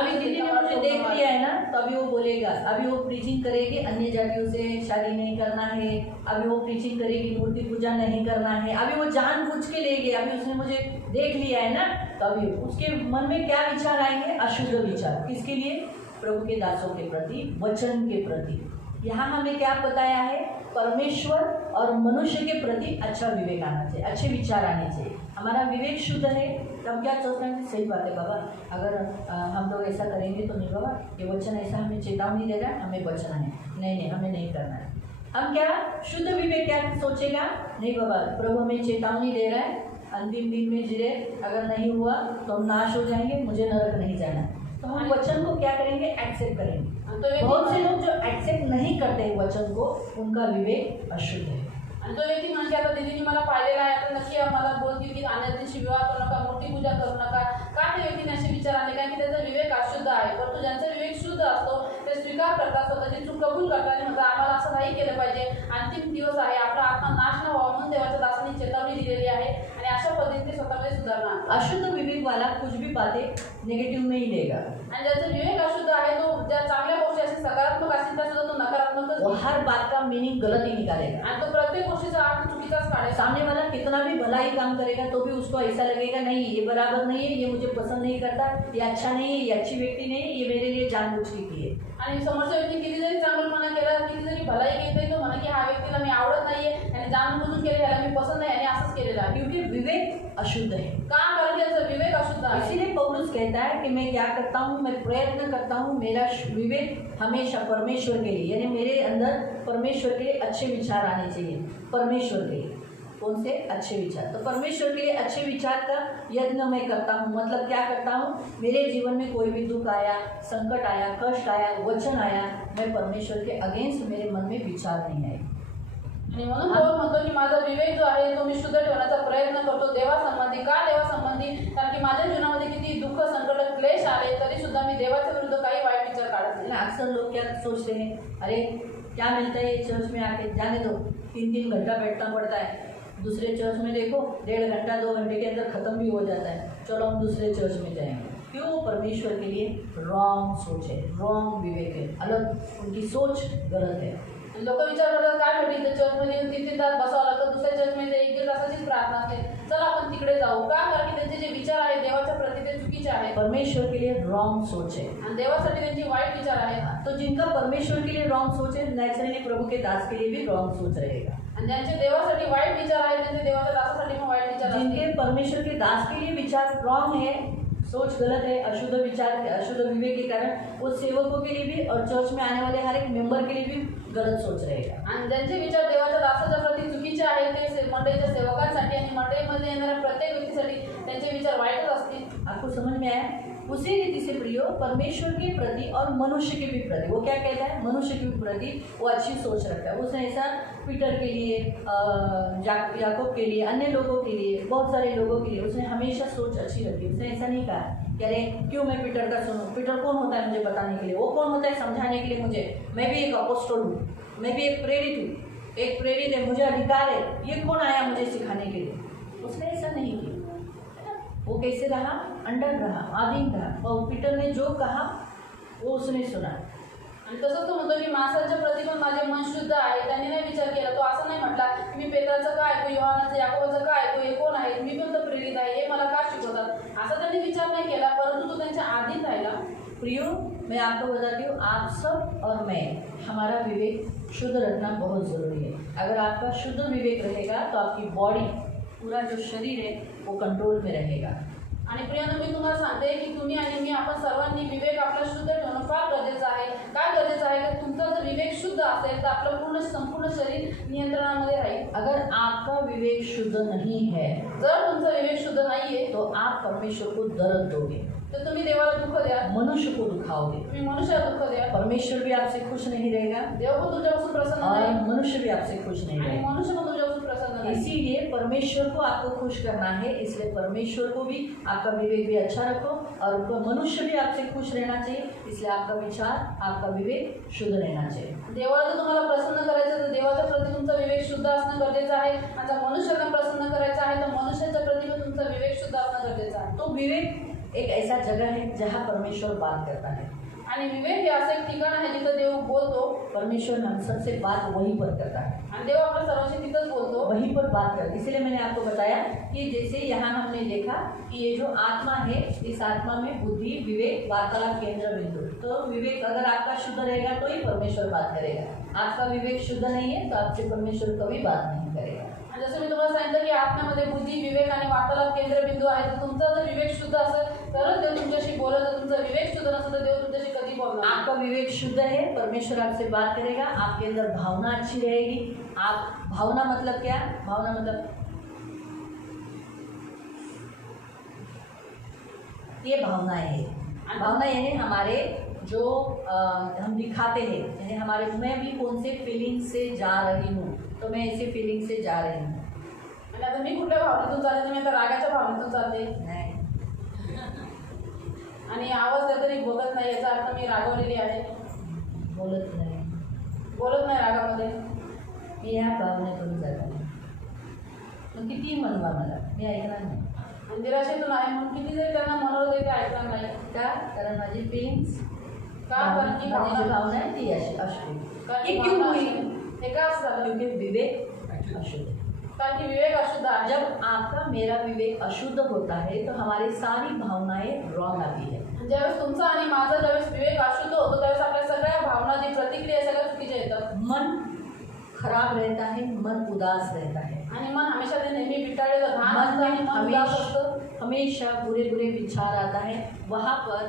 अभी दिल्ली में मुझे देख लिया है ना, तो अभी वो बोलेगा, अभी वो प्रीचिंग करेगी अन्य जातियों से शादी नहीं करना है, अभी वो प्रीचिंग करेगी मूर्ति पूजा नहीं करना है, अभी वो जानबूझ के ले गए, अभी उसने मुझे देख लिया है ना, तो अभी उसके मन में क्या विचार आएंगे, अशुद्ध विचार. किसके लिए, प्रभु के दासों के प्रति, वचन के प्रति. यहाँ हमें क्या बताया है, परमेश्वर और मनुष्य के प्रति अच्छा विवेक आना चाहिए, अच्छे विचार आने चाहिए. हमारा विवेक शुद्ध है तो हम क्या सोच रहे हैं, सही बात है बाबा, अगर हम लोग ऐसा करेंगे तो नहीं बाबा, ये वचन ऐसा हमें चेतावनी दे रहा है, हमें बचना है, नहीं हमें नहीं करना है. हम क्या, शुद्ध विवेक क्या सोचेगा, नहीं बाबा प्रभु हमें चेतावनी दे रहा है, अंतिम दिन में जिरे अगर नहीं हुआ तो हम नाश हो जाएंगे, मुझे नरक नहीं जाना. तो हम वचन को क्या करेंगे, एक्सेप्ट करेंगे. बहुत से लोग जो एक्सेप्ट नहीं करते हैं वचन को, उनका विवेक अशुद्ध है. आणि तो व्यक्ती म्हणजे आता दिदीने मला पाहिलेला आहे, आता नक्की मला बोलतील की अन्याशी विवाह करू नका, मूर्तीपूजा करू नका. का त्या व्यक्तीने असे विचार आणले, कारण की त्याचा विवेक अशुद्ध आहे. परंतु ज्यांचा विवेक शुद्ध असतो ते स्वीकार करतात, स्वतःची चूक कबूल करतात आणि म्हणतात आम्हाला असं नाही केलं पाहिजे, अंतिम दिवस आहे, आपला आत्मा नाश न व्हावा म्हणून देवाच्या दासांनी चेतावणी दिलेली आहे, आणि अशा पद्धतीने स्वतःमध्ये सुधारणा आणतात. अशुद्ध विवेक वाला कुछ भी बातें नेगेटिव नहीं लेगा. आणि ज्याचा विवेक अशुद्ध आहे तो ज्या चांगल्या गोष्टी असतील सकारात्मक असतील त्या सुद्धा तो नकारात्मकच वो हर बात का मीनिंग गलत ही निकालेगा. आणि तो प्रत्येक गोष्टीचा अर्थ चुकीचाच काढेल. सामने वाला कितना भी भला ही काम करेगा तो भी उसको ऐसा लगेगा, नहीं ये बराबर नहीं है, ये मुझे पसंद नहीं करता, ये अच्छा नहीं है, ये अच्छी व्यक्ति नहीं है, ये मेरे लिए जानबूझ के की है. आणि समोरच्या व्यक्ती किती जरी चांगलपणा केला, किती जरी भलाई केली, तो म्हणा की हा व्यक्तीला मी आवडत नाहीये, आणि जाणून केले, ह्याला मी पसंत नाही, आणि असंच केलेलं आहे. क्योंकि विवेक अशुद्ध है. का, कारण की त्याचा विवेक अशुद्ध आहे. इसीलिए पौलुस कहता है कि मैं क्या करता हूँ, मैं प्रयत्न करता हूँ, मेरा विवेक हमेशा परमेश्वर के लिए, यानी मेरे अंदर परमेश्वर के लिए अच्छे विचार आने चाहिए. परमेश्वर के लिए कौन से अच्छे विचार, तो परमेश्वर के लिए अच्छे विचार का यत्न मैं करता हूँ. मतलब क्या करता हूँ, मेरे जीवन में कोई भी दुख आया, संकट आया, कष्ट आया, वचन आया, मैं परमेश्वर के अगेंस्ट मेरे मन में विचार नहीं आए. आणि म्हणून पौल म्हणतो की माझा विवेक जो आहे तो मी शुद्ध ठेवण्याचा प्रयत्न करतो देवासंबंधी. का देवासंबंधी, कारण की माझ्या जीवनामध्ये किती दुःख, संकट, क्लेश आले तरी सुद्धा मी देवाच्या विरुद्ध काही वाईट विचार काढत नाही. अक्सर लोग क्या सोचते हैं, अरे क्या मिलता है ये चर्च में आके, जाने दो, 3-3 घंटा बैठना पड़ता है. दूसरे चर्च में देखो 1.5 घंटा 2 घंटे के अंदर ख़त्म भी हो जाता है, चलो हम दूसरे चर्च में जाएंगे. क्यों, परमेश्वर के लिए रॉन्ग सोच है, रॉन्ग विवेक है, अलग उनकी सोच गलत है. लोक विचार करतात काय भेटेल तर चर्चमध्ये येऊन 3-3 तास बसावं लागतं, दुसऱ्या चर्चमध्ये 1-1.5 तासाचीच प्रार्थना असते, चला आपण तिकडे जाऊ. का, कारण की त्यांचे जे विचार आहेत देवाच्या प्रती ते चुकीचे आहेत. परमेश्वर के लिए रॉन्ग सोच है, आणि देवासाठी त्यांची वाईट विचार आहेत. तो जिनका परमेश्वर के लिए रॉन्ग सोच है, नेचुरली प्रभु के दास के लिए भी रॉन्ग सोच रहेगा. आणि ज्यांचे देवासाठी वाईट विचार आहेत त्यांचे देवाच्या दासासाठी पण वाईट विचार असतील. जिनके परमेश्वर के दास के लिए विचार रॉन्ग है, सोच गलत है, अशुद्ध विचार, अशुद्ध विवेक के कारण वो सेवकों के लिए भी और चर्च में आने वाले हर एक मेंबर के लिए भी गलत सोच रहेगा. आणि ज्यांचे विचार देवाच्या दासाच्या प्रती चुकीचे आहेत ते मंडळीच्या सेवकांसाठी आणि मंडळीमध्ये येणाऱ्या प्रत्येक व्यक्तीसाठी त्यांचे विचार वाईटच असतील. आपको समझ में आया? उसी रीति से प्रियो, परमेश्वर के प्रति और मनुष्य के भी प्रति वो क्या कहता है, मनुष्य के भी प्रति वो अच्छी सोच रखता है. उसने ऐसा पीटर के लिए, याकूब के लिए, अन्य लोगों के लिए, बहुत सारे लोगों के लिए उसने हमेशा सोच अच्छी रखी. उसने ऐसा नहीं कहा कि अरे क्यों मैं पीटर का सुनूं, पीटर कौन होता है मुझे बताने के लिए, वो कौन होता है समझाने के लिए मुझे, मैं भी एक अपोस्टल हूँ, मैं भी एक प्रेरित हूँ, एक प्रेरित है, मुझे अधिकार है, ये कौन आया मुझे सिखाने के लिए. उसने ऐसा नहीं किया. वो कैसे रहा, अंडर रहा, आधीन रहा, और पीटर ने जो कहा वो उसने सुना. आणि तसंच तो म्हणतो की माणसाच्या प्रती पण माझे मन शुद्ध आहे, त्यांनी नाही विचार केला. तो असं नाही म्हटला की मी पेत्राचं काय ऐकू, योहानाचं, याकोबाचं काय ऐकू, हे कोण आहेत, मी पण तर प्रेरित आहे, हे मला का शिकवतात, असा त्यांनी विचार नाही केला. परंतु तो त्यांच्या आधीन राहिला. प्रियो, मैं आपको बताती हूँ, आप सब और मैं, हमारा विवेक शुद्ध रखना बहुत ज़रूरी है. अगर आपका शुद्ध विवेक रहेगा तो आपकी बॉडी, पूरा जो शरीर है वो कंट्रोल में रहेगा. आणि प्रियानो, मी तुम्हाला सांगते की तुम्ही आणि मी, आपण सर्वांनी विवेक आपला शुद्ध ठेवणं फार गरजेचं आहे. काय गरजेचं आहे, आहे की तुमचा जर विवेक शुद्ध असेल तर आपलं संपूर्ण शरीर नियंत्रणामध्ये राहील. अगर आपका विवेक शुद्ध नहीं है जर तुमचा विवेक शुद्ध नाहीये तो आप परमेश्वर को दर्द दोगे, तर तुम्ही देवाला दुःख द्या, मनुष्य को दुखाओगे. तुम्ही मनुष्याला दुःख द्या. परमेश्वर भी आपसे खुश नहीं रहेगा देव पण तुमच्यापासून प्रसन्न और नाही मनुष्य भी आपसे खुश नहीं आणि रहेगा. मनुष्य पण तुमच्यापासून प्रसन्न नाही. इसीलिए परमेश्वर को आपको खुश करना है, इसलिए परमेश्वर को भी आपका विवेक भी अच्छा रखो और मनुष्य भी आपसे खुश रहना चाहिए, इसलिए आपका विचार आपका विवेक शुद्ध रहना चाहिए. देवाला जर तुम्हाला प्रसन्न करायचं तर देवाच्या प्रती तुमचा विवेक शुद्ध असणं गरजेचं आहे. आणि जर मनुष्याला प्रसन्न करायचं आहे तर मनुष्याच्या प्रती पण तुमचा विवेक शुद्ध असणं गरजेचं आहे. तो विवेक एक ऐसा जगह है जहाँ परमेश्वर बात करता है. आणि विवेक हे असं एक ठिकाण आहे जिथं देव बोलतो परमेश्वर हम सबसे बात वहीं पर करता है, आणि देव आपल्या सर्वांशी तिथंच बोलतो. वहीं पर बात करता है. इसलिए मैंने आपको बताया कि जैसे यहाँ हमने देखा कि ये जो आत्मा है, इस आत्मा में बुद्धि, विवेक, वार्तालाप, केंद्र बिंदु. तो विवेक अगर आपका शुद्ध रहेगा तो ही परमेश्वर बात करेगा. आपका विवेक शुद्ध नहीं है तो आपसे परमेश्वर कभी बात नहीं करेगा. आणि जसं मी तुम्हाला सांगितलं की आत्म्यामध्ये बुद्धी, विवेक आणि वार्तालाप केंद्रबिंदू आहे. तर तुमचा जर विवेक शुद्ध असेल तरच देव तुमच्याशी बोलत. जर तुमचा विवेक शुद्ध नसेल तर देव तुमच्याशी कधी बोलणार. आपका विवेक शुद्ध है, परमेश्वर आपसे बात करेगा. आपके अंदर भावना अच्छी रहेगी. आप भावना मतलब क्या? भावना मतलब ये भावनाएं है. भावना यानी हमारे जो हम दिखाते हैं, यानी हमारे मैं भी कौन से फीलिंग से जा रही हूँ, तो मैं ऐसे फीलिंग से जा रही हूँ. आणि आता मी कुठल्या भावनेतून चालते? मी आता रागाच्या भावनेतून चालते नहीं, आणि आवाज काहीतरी बोलत नाही, याचा अर्थ मी रागवलेली आहे. बोलत नाही. बोलत नाही रागामध्ये. मी ह्या भावनेतून जात आहे. मग किती म्हणवा मला, मी ऐकणार नाही. आणि निराशेतून आहे म्हणून किती जरी त्यांना मनवलं तरी ते ऐकणार नाही. का? कारण माझी फिलिंग्स, का? कारण की माझी जो भावना भावना है ती अशी असते. कारण ये की क्यों भावना हुई? अशी- हे का असं झालं? क्योंकि विवेक अशुद्ध. कारण की विवेक अशुद्ध आहे. जब आपका मेरा विवेक अशुद्ध होता है तो हमारी सारी भावनाएं रॉन्ग आती है. ज्यावेळेस तुमचा आणि माझा ज्यावेळेस विवेक अशुद्ध होतो त्यावेळेस आपल्या सगळ्या भावना, जी प्रतिक्रिया सगळ्या चुकीच्या येतात. मन खराब रहता है, मन उदास रहता है. आणि मन हमेशा ते नेहमी बिटाळलेलं घाण मन असतं आणि में मन उदास असतं. हमेशा बुरे बुरे विचार आता है, वहाँ पर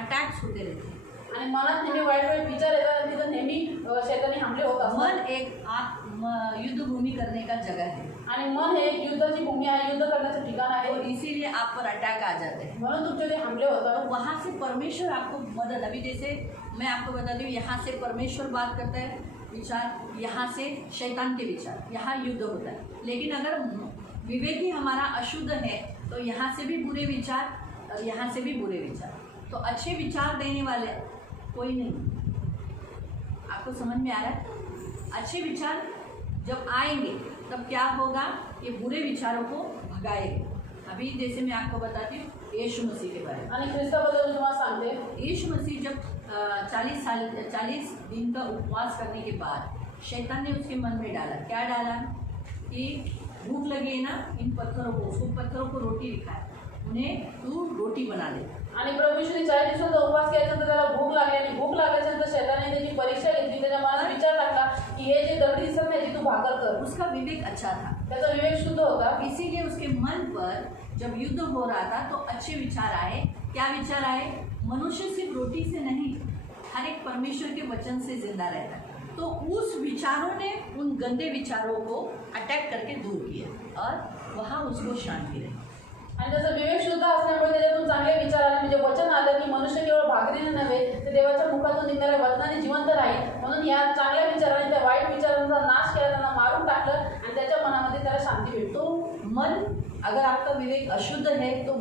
अटैक्स होते रहते हैं. आणि मनात नेहमी वाईट वाईट विचार येतात आणि तिथं नेहमी शैतानी हमले होत असतात. मन एक युद्ध भूमि करने का जगह है आणि मन हे एक युद्धाची भूमी आहे, युद्ध करण्याचं ठिकाण आहे. और इसीलिए आप पर अटैक आ जाते हैं. म्हणून तुमचे ते हमले होतात. तो वहाँ से परमेश्वर आपको मदद, अभी जैसे मैं आपको बताती हूँ, यहाँ से परमेश्वर बात करता है विचार, यहाँ से शैतान के विचार, यहाँ युद्ध होता है. लेकिन अगर विवेक ही हमारा अशुद्ध है तो यहाँ से भी बुरे विचार और यहाँ से भी बुरे विचार. तो अच्छे विचार देने वाले कोई नहीं. आपको समझ में आ रहा है? अच्छे विचार जब आएंगे तब क्या होगा? ये बुरे विचारों को भगाएंगे. अभी जैसे मैं आपको बताती हूँ यीशु मसीह के बारे में. आणि ख्रिस्ताबद्दल मी तुम्हाला सांगते. यीशु मसीह जब 40 दिन का उपवास करने के बाद शैतान ने उसके मन में डाला, क्या डाला कि भूख लगी है ना, इन पत्थरों को, उसको पत्थरों को रोटी दिखाया, उन्हें तू रोटी बना दे. आणि प्रभू यीशूने 40 दिवसाचा उपवास केल्यानंतर त्याला भूक लागली आणि भूक लागल्यानंतर शैताने त्याची परीक्षा घेतली. त्याच्या मनात विचार टाकला की हे जे दगडी दिसत नाही, तू भाकर कर. उसका विवेक अच्छा था, त्याचा विवेक शुद्ध होता. इसीलिए उसके मन पर जब युद्ध हो रहा था तो अच्छे विचार आए. क्या विचार आए? मनुष्य सिर्फ रोटी से नहीं, हर एक परमेश्वर के वचन से जिंदा रहता है. तो उस विचारों ने उन गंदे विचारों को अटैक करके दूर किया और वहाँ उसको शांति रही. आणि त्याचा विवेक शुद्ध असल्यामुळे त्याच्यातून चांगले विचार आले. म्हणजे वचन आलं की मनुष्य केवळ भाकरीने नव्हे तर देवाच्या मुखातून निघणाऱ्या वचनाने जिवंत राहील. म्हणून या चांगल्या विचारांनी त्या वाईट विचारांचा नाश केला, त्यांना मारून टाकलं आणि त्याच्या मनामध्ये त्याला शांती भेटतो. मन, अगर आपका विवेक अशुद्ध है तो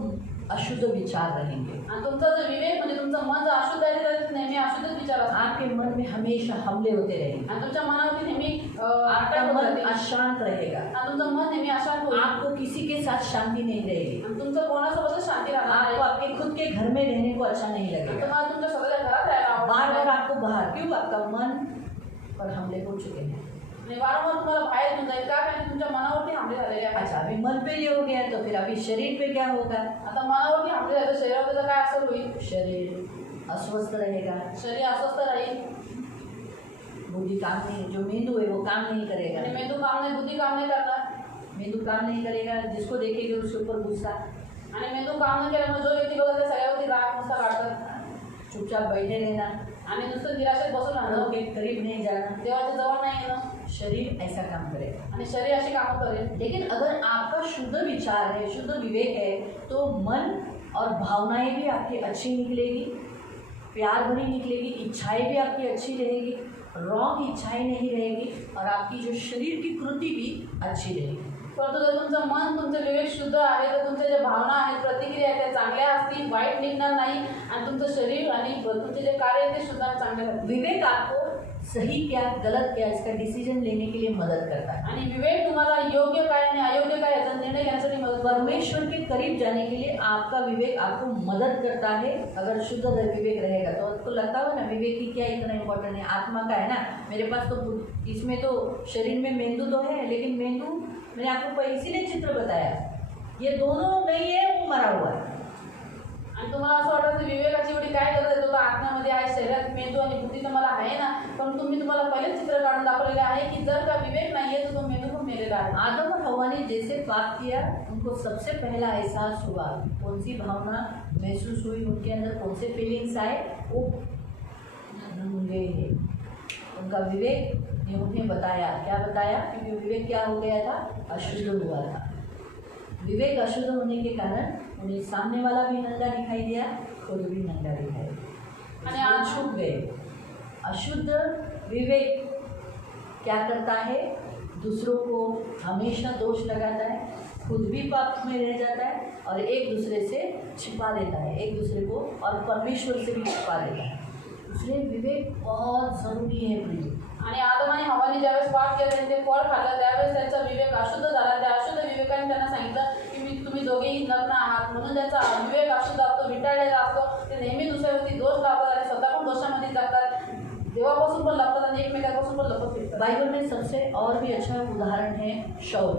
अशुद्ध विचार रहेंगे. आणि तुमचा जो विवेक म्हणजे तुमचं मन जर अशुद्ध आहे तर नेहमी अशुद्धच विचार असतात. आपके मन में हमेशा हमले होते रहेंगे. आणि तुमच्या मनावरती नेहमी आपका अटॅक होत मन राहते. अशांत रहेगा. आणि तुमचं मन नेहमी अशांत होईल. आपको किसी के साथ शांति नहीं रहेगी. आणि तुमचं कोणासोबतच शांती राहणार आपको नाही. आपके खुद के घर में रहने को अच्छा नहीं आणि लगेगा. तुम्हाला तुमच्या स्वतःच्या घरात राहायला बार आवडत बार नाही. आपको बाहर, क्यों? आपका मन पर हमले हो चुके हैं. आणि वारंवार तुम्हाला बाहेर घेऊन जाईल. का? कारण तुमच्या मनावरती हमले झालेले आहेत. अच्छा, अभी मन पे ये हो गया तो फिर अभी शरीर पे क्या होगा? आता मनावरती हमले झाले तर शरीरावर त्याचा काय असर होईल? शरीर अस्वस्थ रहेगा. शरीर अस्वस्थ राहील. बुद्धि काम नहीं, जो मेंदू है वो काम नहीं करेगा. आणि मेंदू काम नाही, बुद्धी काम नाही करणार. मेंदू काम नहीं करेगा, जिसको देखेंगे उसके ऊपर गुस्सा. आणि मेंदू काम न केल्यामुळे जो व्यक्ती बघत त्या सगळ्यावरती राग नुसता काढतात. चुपचाप बैठे रहना. आणि नुसतं निराशेत बसून प्रभु राहणं, के करीब नहीं जाना, देवाच्या जवळ नाही येणं शरीर ऐसा काम करेगा। आणि शरीर अशी कामं करेल। लेकिन अगर आपका शुद्ध विचार है, शुद्ध विवेक है, तो मन और भावनाएं भी आपकी अच्छी निकलेगी, प्यार भरी निकलेगी, इच्छाएं भी आपकी अच्छी रहेगी, रॉन्ग इच्छाएं नहीं रहेगी, और आपकी जो शरीर की कृति भी अच्छी रहेगी। परंतु जर तुमचं मन, तुमचं विवेक शुद्ध आहे तर तुमच्या ज्या भावना आहेत, प्रतिक्रिया आहेत त्या चांगल्या असतील, वाईट निघणार नाही, आणि तुमचं शरीर आणि तुमचे जे कार्य आहे ते शुद्ध आणि चांगले राहतील। विवेक आपको सही क्या गलत क्या इसका डिसीजन लेने के लिए मदद करता है। आणि विवेक तुम्हाला योग्य काय आणि अयोग्य काय याचा निर्णय घेण्यासाठी मदत करतो। परमेश्वर के करीब जाने के लिए आपका विवेक आपको मदद करता है। अगर शुद्ध विवेक रहेगा तो आपको लगता होगा ना विवेक की क्या इतना इम्पोर्टेंट है, आत्मा का है ना। मेरे पास तो इसमें तो शरीर में मेंदू तो है, लेकिन मेंदू मैंने आपको इसीलिए चित्र बताया, ये दोनों नहीं है, वो मरा हुआ है। आणि तुम्हाला असं वाटतं की विवेकाची एवढी काय गरज आहे, तो तर आत्म्यामध्ये आहे, शरीरात मेंदू आणि बुद्धी तुम्हाला आहे ना, पण तुम्ही तुम्हाला पहिलेच चित्र काढून दाखवलेले आहे की जर का विवेक नाही आहे तो मेंदू पण मेलेला आहे। आदम और हवा ने जैसे पाप किया, उनको सबसे पहला एहसास हुआ, कौन सी भावना महसूस हुई, उनके अंदर कौन से फीलिंग्स आए, वो गूंगे हैं। उनका विवेक ने उन्हें बताया, क्या बताया, क्योंकि विवेक क्या हो गया था, अशुद्ध हुआ था। विवेक अशुद्ध होने के कारण उन्हें सामने वाला भी नंगा दिखाई दिया, खुद भी नंगा दिखाई दिया, आणि आज छुप गए। अशुद्ध विवेक क्या करता है, दूसरों को हमेशा दोष लगाता है, खुद भी पाप में रह जाता है, और एक दूसरे से छिपा लेता है, एक दूसरे को और परमेश्वर से भी छिपा लेता है। इसलिए विवेक बहुत ज़रूरी है प्रिय। आणि आदम आणि हवानी ज्यावेळेस पाप केलं त्यांनी ते फळ खाल्लं, त्यावेळेस त्यांचा विवेक अशुद्ध झाला। त्या अशुद्ध विवेकाने त्यांना सांगितलं की तुम्ही दोघेही नग्न आहात, म्हणून त्यांचा विवेक अशुद्ध असतो, विटाळलेला असतो। ते नेहमी दुसऱ्यावरती दोष लावतात आणि स्वतः पण दोषामध्ये जातात, देवापासून पण लपतात आणि एकमेकांपासून पण लपत फिरतात। बाइबल में सबसे और भी अच्छा उदाहरण है शाऊल,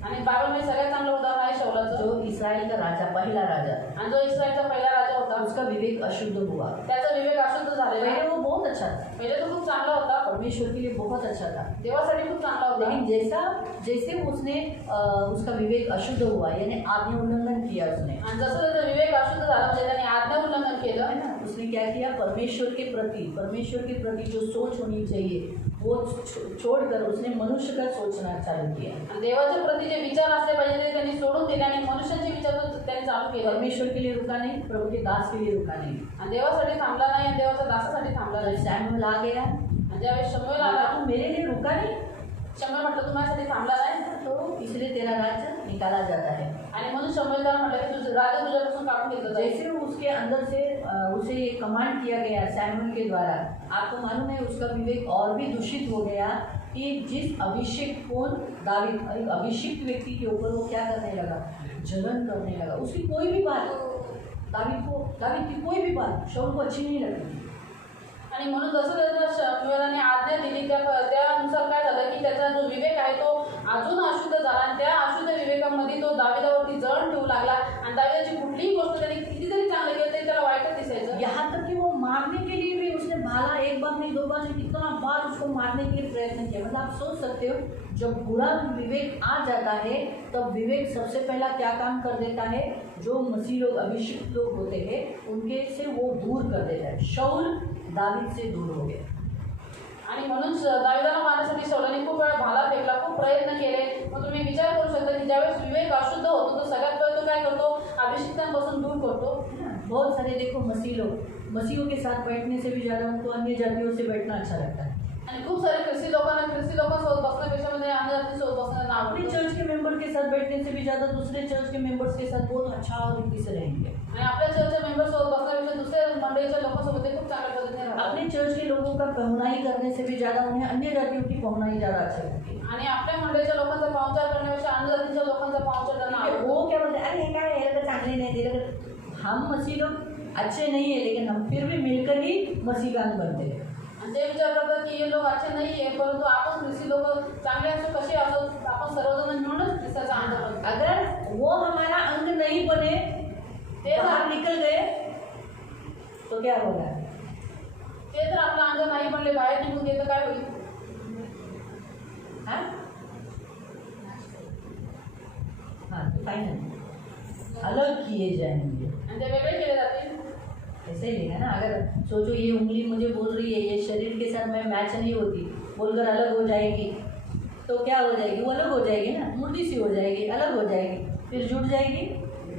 आणि बायबलमध्ये सगळ्यात चांगलं उदाहरण आहे शौलाचं, जो इस्राएल का राजा, पहला राजा, आणि जो इस्रायलचा पहिला राजा होता, उसका विवेक अशुद्ध हुआ। त्याचा विवेक अशुद्ध झालेला पहले आहे। वो बहुत अच्छा था, पहिले तो खूप चांगला होता, परमेश्वर के लिए बहुत अच्छा था, देवासाठी खूप चांगला होता। लेकिन जैसे उसने उसका विवेक अशुद्ध हुआ, यानी आज्ञा उल्लंघन किया उसने, आणि जसं त्याचा विवेक अशुद्ध झाला म्हणजे त्याने आज्ञा उल्लंघन केलं है ना, उसने क्या किया, परमेश्वर के प्रति जो सोच होनी चाहिए वो छोड़कर उसने मनुष्य का सोचना चालू किया। आणि देवाच्या प्रती जे विचार असले पाहिजे ते त्यांनी सोडून दिले आणि मनुष्याचे विचार त्यांनी चालू केले। परमेश्वर के लिए रुका नहीं, प्रभु के दास के लिए रुका नहीं। आणि देवासाठी थांबला नाही आणि देवाच्या दासासाठी थांबला जब नाही। सैमुएल आ गया, आणि ज्यावेळेस शमूएल आला, तू मेरे लिए रुका नहीं, शमूएल म्हटलं तू माझ्यासाठी थांबला नाही, तो इसलिए तेरा राज्य निकाला जाता है। आणि म्हणून शमूएल त्याला म्हटलं की तुझं राज्य तुझ्यापासून काढून घेतलं जाईल। जैसे उसके अंदर से उसे ये कमांड किया गया सैमुएल के द्वारा, आपको मालूम है उसका विवेक और भी दूषित हो गया कि जिस अभिषेक कौन दावीद, एक अभिषिक्त व्यक्ति के ऊपर वो क्या करने लगा, जलन करने लगा। उसकी कोई भी बात दावीद की कोई भी बात शाऊल को अच्छी नहीं लगी। आणि म्हणून जसं त्याला शमूएलाने आज्ञा दिली त्यानुसार काय झालं की त्याचा जो विवेक आहे तो अजून अशुद्ध झाला, आणि त्या अशुद्ध विवेकामध्ये तो दाविदावरती जळण ठेवू लागला, आणि दाविदाची कुठलीही गोष्ट त्याने कितीतरी चांगली केली तरी त्याला वाईटच दिसायचं। यहाँ तक कि वो मारने के लिए भी उसने भाला, एक बार नहीं, दो बार नहीं, कितना बार उसको मारने के लिए प्रयत्न किया। मतलब आप सोच सकते हो, जब बुरा विवेक आ जाता है तब विवेक सबसे पहला क्या काम कर देता है, जो मसीह लोग, अभिषिक्त लोग होते हैं उनके से वो दूर कर देता है। शाऊल दावीद से दूर हो गया, आणि म्हणून दाविदाला मारण्यासाठी शौलाने खूप वेळा भाला फेकला, खूप प्रयत्न केले। मग तुम्ही विचार करू शकता की ज्यावेळेस विवेक अशुद्ध होतो तो सगळ्यात पहिले तो काय करतो, अभिषिक्तांपासून दूर करतो। बहुत सारे देखो मसीहों के साथ बैठने से भी ज़्यादा उनको अन्य जातियों से बैठना अच्छा लगता है। आणि खूप सारे ख्रिस्ती लोकांसोबत बसण्यापेक्षा म्हणजे अन्य जातीसोबत बसणं अपने आवडतं। चर्च के मेंबर के साथ बैठने से भी ज़्यादा दूसरे चर्च के मेंबर्स के साथ बहुत अच्छा और रीति से रहेंगे। आणि आपल्या चर्चच्या मेंबरसोबत बसण्यापेक्षा दुसऱ्या मंडळीच्या लोकांसोबत ते खूप चांगल्या पद्धतीने राहतात। अपने चर्च के लोगों का पहुनाई करने से भी ज़्यादा उन्हें अन्य जातियों की पहुनाई ज़्यादा अच्छी लगती है। आणि आपल्या मंडळीच्या लोकांचा पाहुणचार करण्यापेक्षा अन्य जातीच्या लोकांचा पाहुणचार करणे क्योंकि आवडतं। वो क्या बोलते हैं, अरे ये क्या है, ये लोग चांगले नहीं, ये लोग, हम मसीह लोग अच्छे नहीं है लेकिन हम फिर भी मिलकर ही मसीहगान बनते हैं। आणि ते विचार करतात की हे लोक अच्छे नाही आहे, परंतु आपण ख्रिस्ती लोक चांगले असो कसे असो आपण सर्वजण मिळूनच ख्रिस्ताचा अंग बनतो। अगर वो हमारा अंग नहीं बने, ते बाहर निकल गए तो क्या होगा, ते जर आपलं अंग नाही बनले, बाहेर निघून गेलं तर काय होईल? हाँ हाँ, फाइनल अलग किए जाएंगे। आणि ते वेगळे केले जातील। ऐसे ही है ना। अगर सोचो ये उंगली मुझे बोल रही है ये शरीर के साथ मैं मैच नहीं होती, बोलकर अलग हो जाएगी, तो क्या हो जाएगी? वो अलग हो जाएगी ना, मुर्दी सी हो जाएगी, अलग हो जाएगी, फिर जुट जाएगी।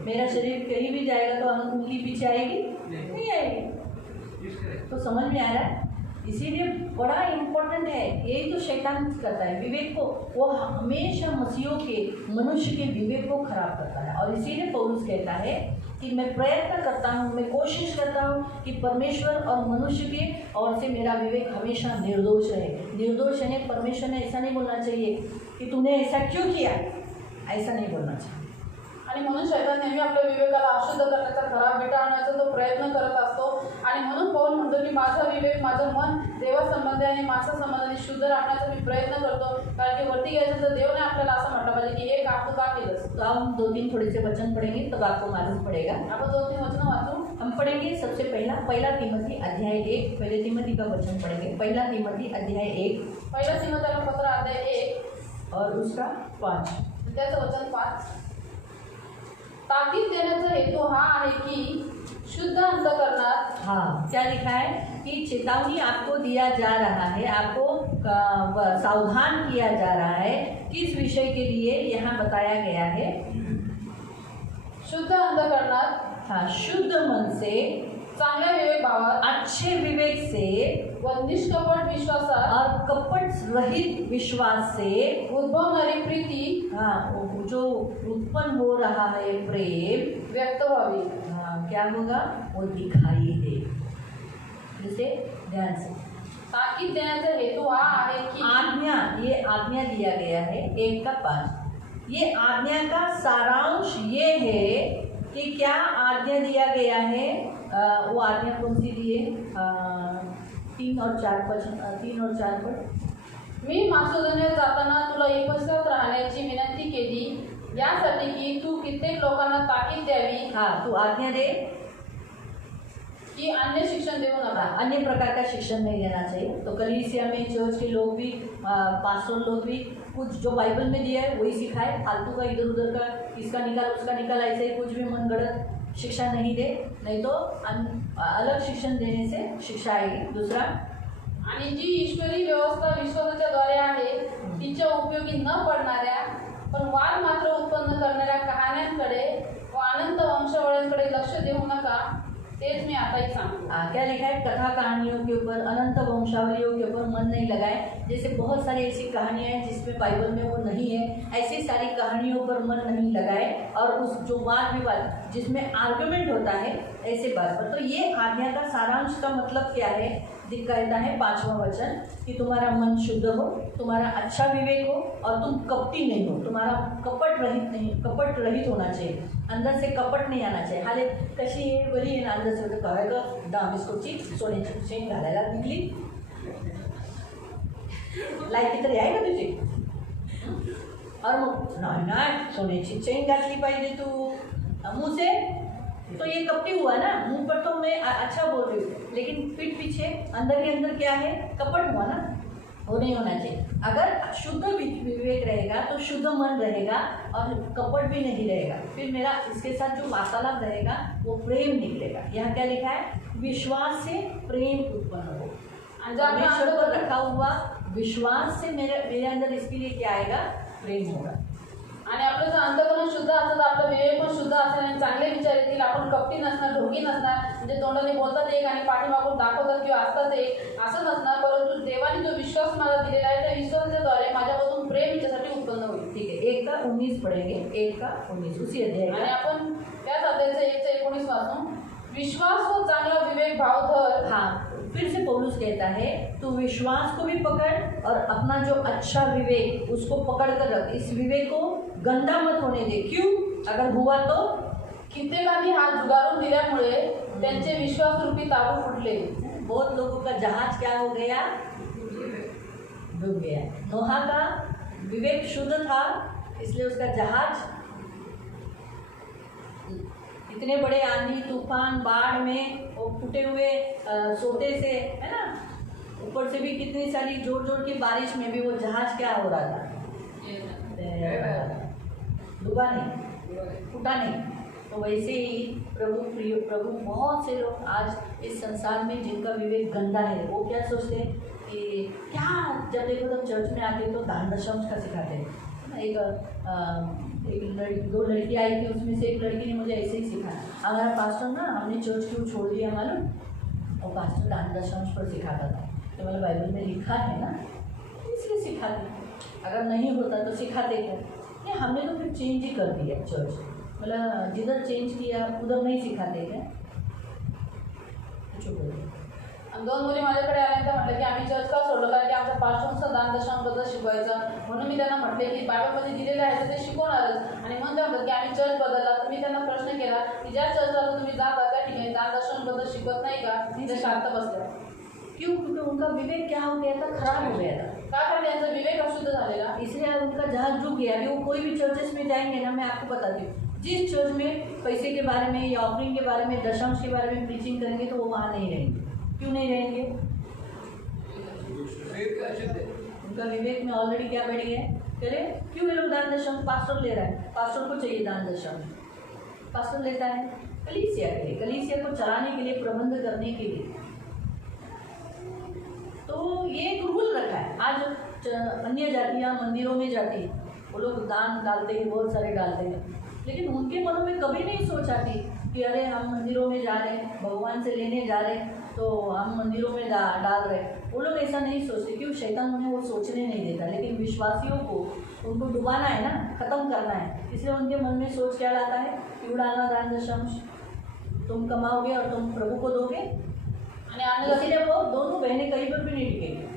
मेरा शरीर कहीं भी जाएगा तो उंगली पीछे आएगी? नहीं आएगी। तो समझ में आ रहा है? इसीलिए बड़ा इम्पोर्टेंट है। यही तो शैतान करता है, विवेक को। वो हमेशा मसीहों के, मनुष्य के विवेक को खराब करता है। और इसीलिए पौलुस कहता है कि मैं प्रयत्न करता हूँ, मैं कोशिश करता हूँ कि परमेश्वर और मनुष्य के ओर से मेरा विवेक हमेशा निर्दोष रहे। निर्दोष यानी परमेश्वर ने ऐसा नहीं बोलना चाहिए कि तूने ऐसा क्यों किया, ऐसा नहीं बोलना चाहिए। आणि म्हणून शैतान नेहमी आपल्या विवेकाला अशुद्ध करण्याचा, खराब विटाळण्याचा तो प्रयत्न करत असतो। आणि म्हणून पौल म्हणतो की माझा विवेक, माझं मन देवासंबंधी आणि माणसासंबंधी शुद्ध राखण्याचा मी प्रयत्न करतो। कारण की वरती गेल्यानंतर तर देवने आपल्याला असं म्हटलं पाहिजे की हे काम तू का केलंस। तो हम 2-3 थोड़े से वचन पढ़ेंगे तब आपको मालूम पड़ेगा। आपण 2-3 वचन वाचू। हम पढ़ेंगे सबसे पहला तीमोथी अध्याय 1, पहले तीमोथी का वचन पढ़ेंगे। पहला तीमोथी अध्याय 1 पहिला तीमोथेला पत्र अध्याय 1 और उसका 5। त्याचं वचन 5। ताकीद देण्याचा हेतू हा आहे की शुद्ध अंतःकरणात। हाँ, क्या लिखा है कि चेतावनी आपको दिया जा रहा है, आपको सावधान किया जा रहा है। किस विषय के लिए यहाँ बताया गया है? शुद्ध अंतःकरणात, हाँ, शुद्ध मन से, चांगल्या विवेक भावात, अच्छे विवेक से व निष्कपट विश्वासात और कपट रहित विश्वास से उद्भवणारी प्रीती हाँ, वो जो उत्पन्न हो रहा है प्रेम व्यक्त व्हावी। हाँ, क्या होगा? वो दिखाई दे। जैसे ध्यान से, ताकीद देण्याचा हेतू हा आहे की आज्ञा, ये आज्ञा दिया गया है 1 का 5। ये आज्ञा का सारांश ये है कि क्या आज्ञा दिया गया है? वो आज्ञा कौन सी दी है? 3 और 4 पर। मी मासिदोनियात जाताना तुला एफेसात राहण्याची विनंती केली यासाठी की तू कित्येक लोकांना ताकीद द्यावी हाँ, तू आज्ञा दे की अन्य शिक्षण देऊ नका। अन्य प्रकार का शिक्षण नहीं देना चाहिए। तो कलीसिया में चर्च के लोग भी, पास्टर लोग भी कुछ जो बाइबल में दिया है वही सिखाए। फालतू का इधर उधर का इसका निकाल उसका निकाल ऐसे ही कुछ भी मनगढ़ंत शिक्षा नहीं दे, नहीं तो अलग शिक्षण देने से शिक्षा आएगी। दूसरा, आणि जी ईश्वरी व्यवस्था विश्वासाच्या द्वारे आहे तिच्या उपयोगी न पडणाऱ्या पण वाद मात्र उत्पन्न करणाऱ्या कहाण्यांकडे व अनंत वंशावळ्यांकडे लक्ष देऊ नका, तेच मी आताही सांगतो। क्या लिखा है? कथा कहानियों के ऊपर, अनंत वंशावलियों के ऊपर मन नहीं लगाए। जैसे बहुत सारी ऐसी कहानियाँ हैं जिसमें बाइबल में वो नहीं है, ऐसी सारी कहानियों पर मन नहीं लगाए। और उस जो वाद विवाद जिसमें आर्गुमेंट होता है ऐसे बात पर। तो ये आज्ञा का सारांश का मतलब क्या है? कहता है 5वां वचन कि तुम्हारा मन शुद्ध हो, तुम्हारा अच्छा विवेक हो और तुम कपटी नहीं हो, तुम्हारा कपट रहित होना चाहिए। अंदर से कपट नहीं आना चाहिए। हाले कशी आहे बरी आहे ना, अंदर से होतं काय गं दाम बिस्कुटची सोन्याची चेन घालायला निघली, लायकी तरी आहे का तुझी? और मग नाही सोन्याची चेन घातली पाहिजे तू मुँह से, तो ये कपटी हुआ ना। मुंह पर तो मैं अच्छा बोल रही हूँ, लेकिन पीठ पीछे अंदर के अंदर क्या है? कपट हुआ ना। वो नहीं होना चाहिए। अगर शुद्ध विवेक रहेगा तो शुद्ध मन रहेगा और कपट भी नहीं रहेगा। फिर मेरा इसके साथ जो वार्तालाप रहेगा वो प्रेम निकलेगा। यहाँ क्या लिखा है? विश्वास से प्रेम उत्पन्न हो। परमेश्वर पर रखा हुआ विश्वास से मेरे अंदर इसके लिए क्या आएगा? प्रेम होगा। आणि आपलं जर अंतःकरण शुद्ध असेल तर आपलं विवेक पण शुद्ध असेल आणि चांगले विचार येतील। आपण कपटी नसणार, ढोंगी नसणार, म्हणजे तोंडाने बोलतात एक आणि पाठीमागून दाखवतात किंवा असतात एक, असं नसणार। परंतु देवाने जो विश्वास मला दिलेला आहे त्या विश्वासाद्वारे माझ्यापासून प्रेम हिच्यासाठी उत्पन्न होईल। ठीक है, 1 का 19 पढ़ेंगे। 1 का 19 उसी अध्याय आणि का। आपण त्याच अध्यायाचं 1:19 वाचू। विश्वास व चांगला विवेक भाव धर। हाँ, फिर से पौलुस कहता है तू विश्वास को भी पकड़ और अपना जो अच्छा विवेक उसको पकड़ कर रख। इस विवेक को गंदा मत होने दे। क्यों? अगर हुआ तो कित्येकांनी हात जुगारून दिल्यामुळे त्यांचे विश्वास रूपी ताबू फुटले। बहुत लोगों का जहाज क्या हो गया? डूब गया। नोहा का विवेक शुद्ध था इसलिए उसका जहाज इतने बड़े आंधी तूफान बाढ़ में वो फूटे हुए सोते से, है ना, ऊपर से भी कितनी सारी जोर जोर की बारिश में भी वो जहाज क्या हो रहा था? डूबा नहीं, फूटा नहीं। तो वैसे ही प्रभु बहुत से लोग आज इस संसार में जिनका विवेक गंदा है, वो क्या सोचते हैं कि क्या, जब देखो तब चर्च में आते तो दान दशम का सिखाते हैं। दो लड़की आई थी, उसमें से एक लड़की ने मुझे ऐसे ही सिखाया, हमारा पास्टर ना, हमने चर्च क्यों छोड़ दिया मालूम, और पास्टर दान दशम पर सिखाता था। तो मतलब बाइबल में लिखा है ना, इसलिए सिखाते, अगर नहीं होता तो सिखाते क्या? नहीं, हमने तो फिर चेंज ही कर दिया चर्च, मतलब जिधर चेंज किया उधर नहीं सिखाते क्या? चुप हो गए। आणि 2 मुली माझ्याकडे आल्यानंतर म्हटलं की आम्ही चर्च का सोडलं, कारण की आमच्या पास्टरचं दान दशमांबद्दल शिकवायचं, म्हणून मी त्यांना म्हटले की बायबलमध्ये दिलेलं आहे तर ते शिकवणारच. आणि म्हणून ते म्हणतात की आम्ही चर्च बदलला. तर मी त्यांना प्रश्न केला की ज्या चर्चला तुम्ही जाता त्या ठिकाणी दान दशमांबद्दल शिकवत नाही का? ते शांत बसले. क्यों? क्योंकि उनका विवेक क्या हो गया था, खराब हो गया था। का? कारण त्यांचा विवेक अशुद्ध झालेला. इसलिए उनका जहाज डूब गया। अभी वो कोई भी चर्चेस में जाएंगे ना, मैं आपको बताती हूँ, जिस चर्च में पैसे के बारे में या ऑफरिंग के बारे में, दशमांश के बारे में प्रीचिंग करेंगे तो वो वहाँ नहीं रहेंगे। क्यों नहीं रहेंगे? उनका विवेक में ऑलरेडी क्या बैठ गया है, करे क्यों ये लोग दान दशम, पास्टर ले रहा है, पास्टर को चाहिए दान दशम, पास्टर लेता है कलीसिया के लिए, कलीसिया को चलाने के लिए, प्रबंध करने के लिए। तो ये एक रूल रखा है। आज अन्य जातियाँ मंदिरों में जाती हैं, वो लोग दान डालते हैं, बहुत सारे डालते हैं, लेकिन उनके मनों में कभी नहीं सोच आती कि अरे हम मंदिरों में जा रहे हैं, भगवान से लेने जा रहे हैं, तो हम मंदिरों में डाल रहे हैं। वो लोग ऐसा नहीं सोचते, क्यों? शैतान उन्हें वो सोचने नहीं देता। लेकिन विश्वासियों को उनको डुबाना है ना, ख़त्म करना है, इसलिए उनके मन में सोच क्या लाता है, क्यों डालना दान दशमांश, तुम कमाओगे और तुम प्रभु को दोगे। आणि इसीलिए वो दोनों बहनें कहीं पर भी नहीं टिकेंगी।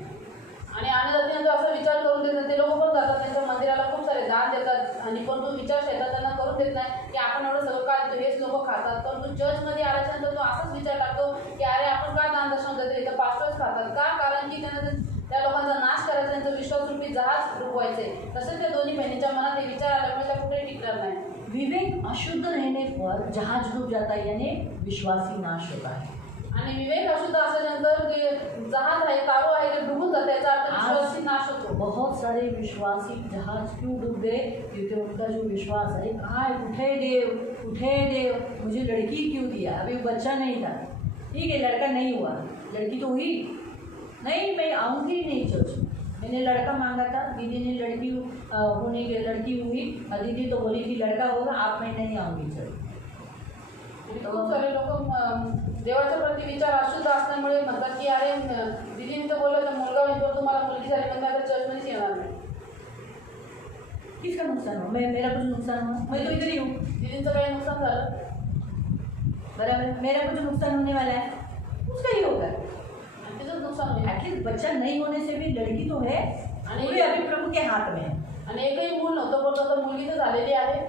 आणि अन्नदात्यांचा असा विचार करून देतात, ते लोक पण जातात त्यांच्या मंदिराला खूप सारे दान देतात, आणि पण तो विचार शैतान त्यांना करून देत नाही की आपण एवढं सगळं काय देतो, हेच लोक खातात. पण तो चर्चमध्ये आल्याच्यानंतर तो असाच विचार टाकतो की अरे आपण काय दान दशम देतो, इथं पास्टर्स खातात का? कारण की त्यांना त्या लोकांचा नाश करायचा, त्यांचं विश्वासरूपी जहाज डुबवायचे. तसेच त्या दोन्ही बहिणीच्या मनात हे विचार आल्यामुळे त्या कुठे टिकणार नाही. विवेक अशुद्ध रहने पर जहाज डूब जाता है, यानी विश्वासी नाश होता है। आणि विवेक अशुद्ध असल्यानंतर जे जहाज आहे, कारो आहे, ते डुबून जातं, याचा अर्थ विश्वासी नाश होतो. बहुत सारे विश्वासी जहाज क्यों डूब गए? क्योंकि उनका जो विश्वास है, कहाँ उठे देव, मुझे लड़की क्यों दिया, अभी बच्चा नहीं था, ठीक है लड़का नहीं हुआ, लड़की तो हुई नहीं, मैं आऊँगी नहीं चर्च, मैंने लड़का मांगा था, दीदी ने लड़की होने के लड़की हुई, और दीदी तो बोली कि लड़का होगा, आप मैं नहीं आऊँगी चर्च। खूप सारे लोक देवाच्या प्रति विचार अशुद्ध असल्यामुळे म्हणतात की अरे दीदीने तर बोललं तर मुलगा होईल, पण तुम्हाला मुलगी झाली, पण मी आता चर्चमध्येच येणार नाही. किसका नुकसान हो? मेरा कुछ नुकसान हुआ? मैं तो इधर ही हूँ। दीदींचं काही नुकसान झालं, बराबर, मेरा कुछ नुकसान होने वाला है, उसका ही होगा। आणि तिचं नुकसान होईल. एटलीस्ट बच्चा नहीं होने से भी लड़की तो है, आणि वो भी अभी प्रभु के हाथ में है। आणि एकही मूल नव्हतं, पण आता मुलगी तर झालेली आहे.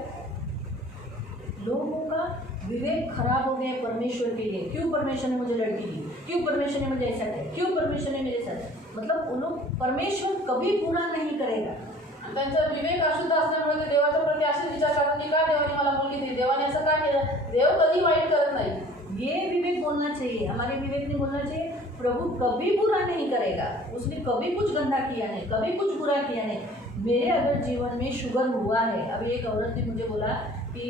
लोगों का विवेक खराब हो गया परमेश्वर के लिए। क्यों परमेश्वर ने मुझे लड़की दी, क्यों परमेश्वर ने मुझे ऐसा किया, क्यों परमेश्वर ने मेरे साथ, मतलब वो लोग, परमेश्वर कभी पूरा नहीं करेगा। आणि त्यांचा विवेक अशुद्ध असल्यामुळे ते देवाच्या प्रति असे विचार करतात की का देवाने मला मुलगी दिली, देवाने असं का केलं. देव कधी वाईट करत नाही. ये विवेक बोलना चाहिए, हमारे विवेक ने बोलना चाहिए प्रभु कभी बुरा नहीं करेगा, उसने कभी कुछ गंदा किया नहीं, कभी कुछ बुरा किया नहीं। मेरे अगर जीवन में शुगर हुआ है, अभी एक औरत ने मुझे बोला कि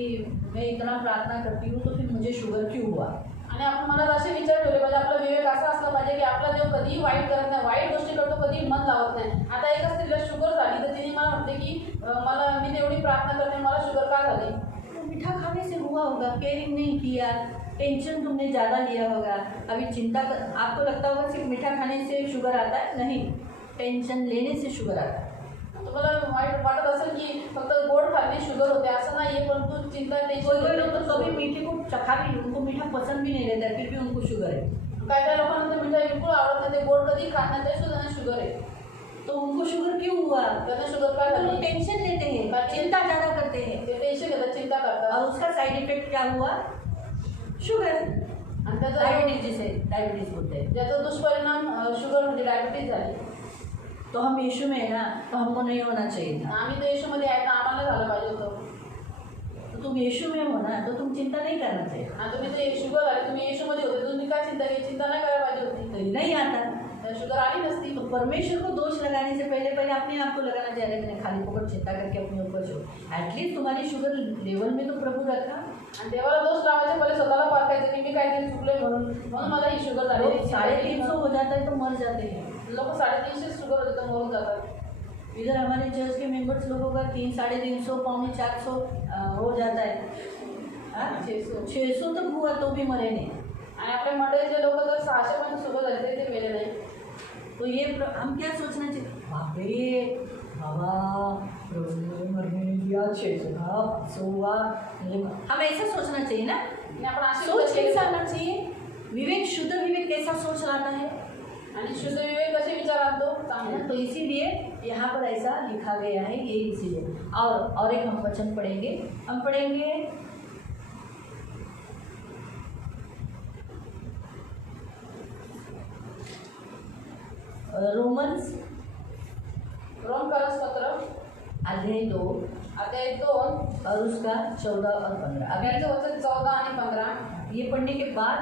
मैं इतना प्रार्थना करती हूँ तो फिर मुझे शुगर क्यों हुआ। आणि आपण मनात असे विचार ठेवले पाहिजे, आपला विवेक असा असला पाहिजे की आपला देव कधीही वाईट करत नाही, वाईट गोष्टी करतो, कधी मन लावत नाही. आता एका स्त्रीला शुगर झाली तर तिने मला म्हणते की मला मी तेवढी प्रार्थना करते, मला शुगर का झाली. तो मीठा खाने से हुआ होगा, केयरिंग नहीं किया, टेंशन तुमने ज़्यादा लिया होगा, अभी चिंता आपको लगता होगा सिर्फ मीठा खाने से शुगर आता है, नहीं, टेंशन लेने से शुगर आता है। तुम्हाला वाईट वाटत असेल की फक्त गोड खाल्ली शुगर होते, असं नाही आहे, परंतु चिंता कोई लोग तो टेन्शन. कभी मीठे को चखा भी, उनको मीठा पसंद भी नहीं रहता है, फिर भी उनको शुगर है। काय काय लोकांना ते मिठाई बिलकुल आवडत नाही, ते गोड कधी खात नाही, ते सुद्धा शुगर आहे. तो उनको शुगर क्यों हुआ? त्यांना शुगर काय तो लोग झाली, टेंशन लेते हैं, चिंता ज़्यादा करते हैं, ते टेन्शन घेतात, चिंता करतात, और उसका साइड इफेक्ट क्या हुआ? शुगर, आणि त्याचा डायबिटीज, जिसे डायबिटीज बोलते हैं। ज्याचा दुष्परिणाम शुगर म्हणजे डायबिटीज झाली. तो हम यीशु में है ना, तो हमको नहीं होना चाहिए था। आम्ही तर येशूमध्ये आहे, तर आम्हाला झालं पाहिजे होतं. तो तुम यीशु में हो ना, तो तुम चिंता नहीं करना चाहिए। आणि तुम्ही ते शुगर आले, तुम्ही येशूमध्ये होते, तुम्ही काय चिंता केली, चिंता नाही करायला पाहिजे होती. तो नहीं आता, शुगर आली नसती. तो परमेश्वर को दोष लगाने से पहले पहले अपने आप को लगाना चाहिए. मैंने खाली फोकट चिंता करके अपने ऊपर छो. एटलीस्ट तुम्हारी शुगर लेवल में तो प्रभु रखा. आणि देवाला दोष लावायचे पहिले स्वतःला पारखायचं की मी काहीतरी चुकलोय म्हणून मला ही शुगर झाली. लोग 350 हो जाता है तो मर जाते हैं. लोक 350 शुगर होते तर मरून जातात. इधर हमारे चर्च के मेंबर्स लोगों का 300-350 400 हो जाता है. 600 तक हुआ तो भी मरे नहीं. आणि आपल्या मंडळीचे लोक तर 600 पर्यंत शुगर झाले ते मेले नाही. तो ये हम क्या सोचना चाहिए? बापरे बाबा प्रभु ने मरने नहीं दिया, 600 था 100 हुआ. हम ऐसा सोचना चाहिए ना. आणि आपण असे सोच विचार कैसा केले आना चाहिए? विवेक, शुद्ध विवेक कैसा सोच लाता है? आणि शुद्ध विवेक कसे विचार आणतो चांगले. तो इसीलिए यहाँ पर ऐसा लिखा गया है. ये इसीलिए और एक हम वचन पढ़ेंगे. हम पढ़ेंगे रोमन्स रोमकरस पत्र अध्याय 2 अध्याय 2 और उसका 14 और 15. अभी अभियाचं वचन 14 आणि 15. ये पढ़ने के बाद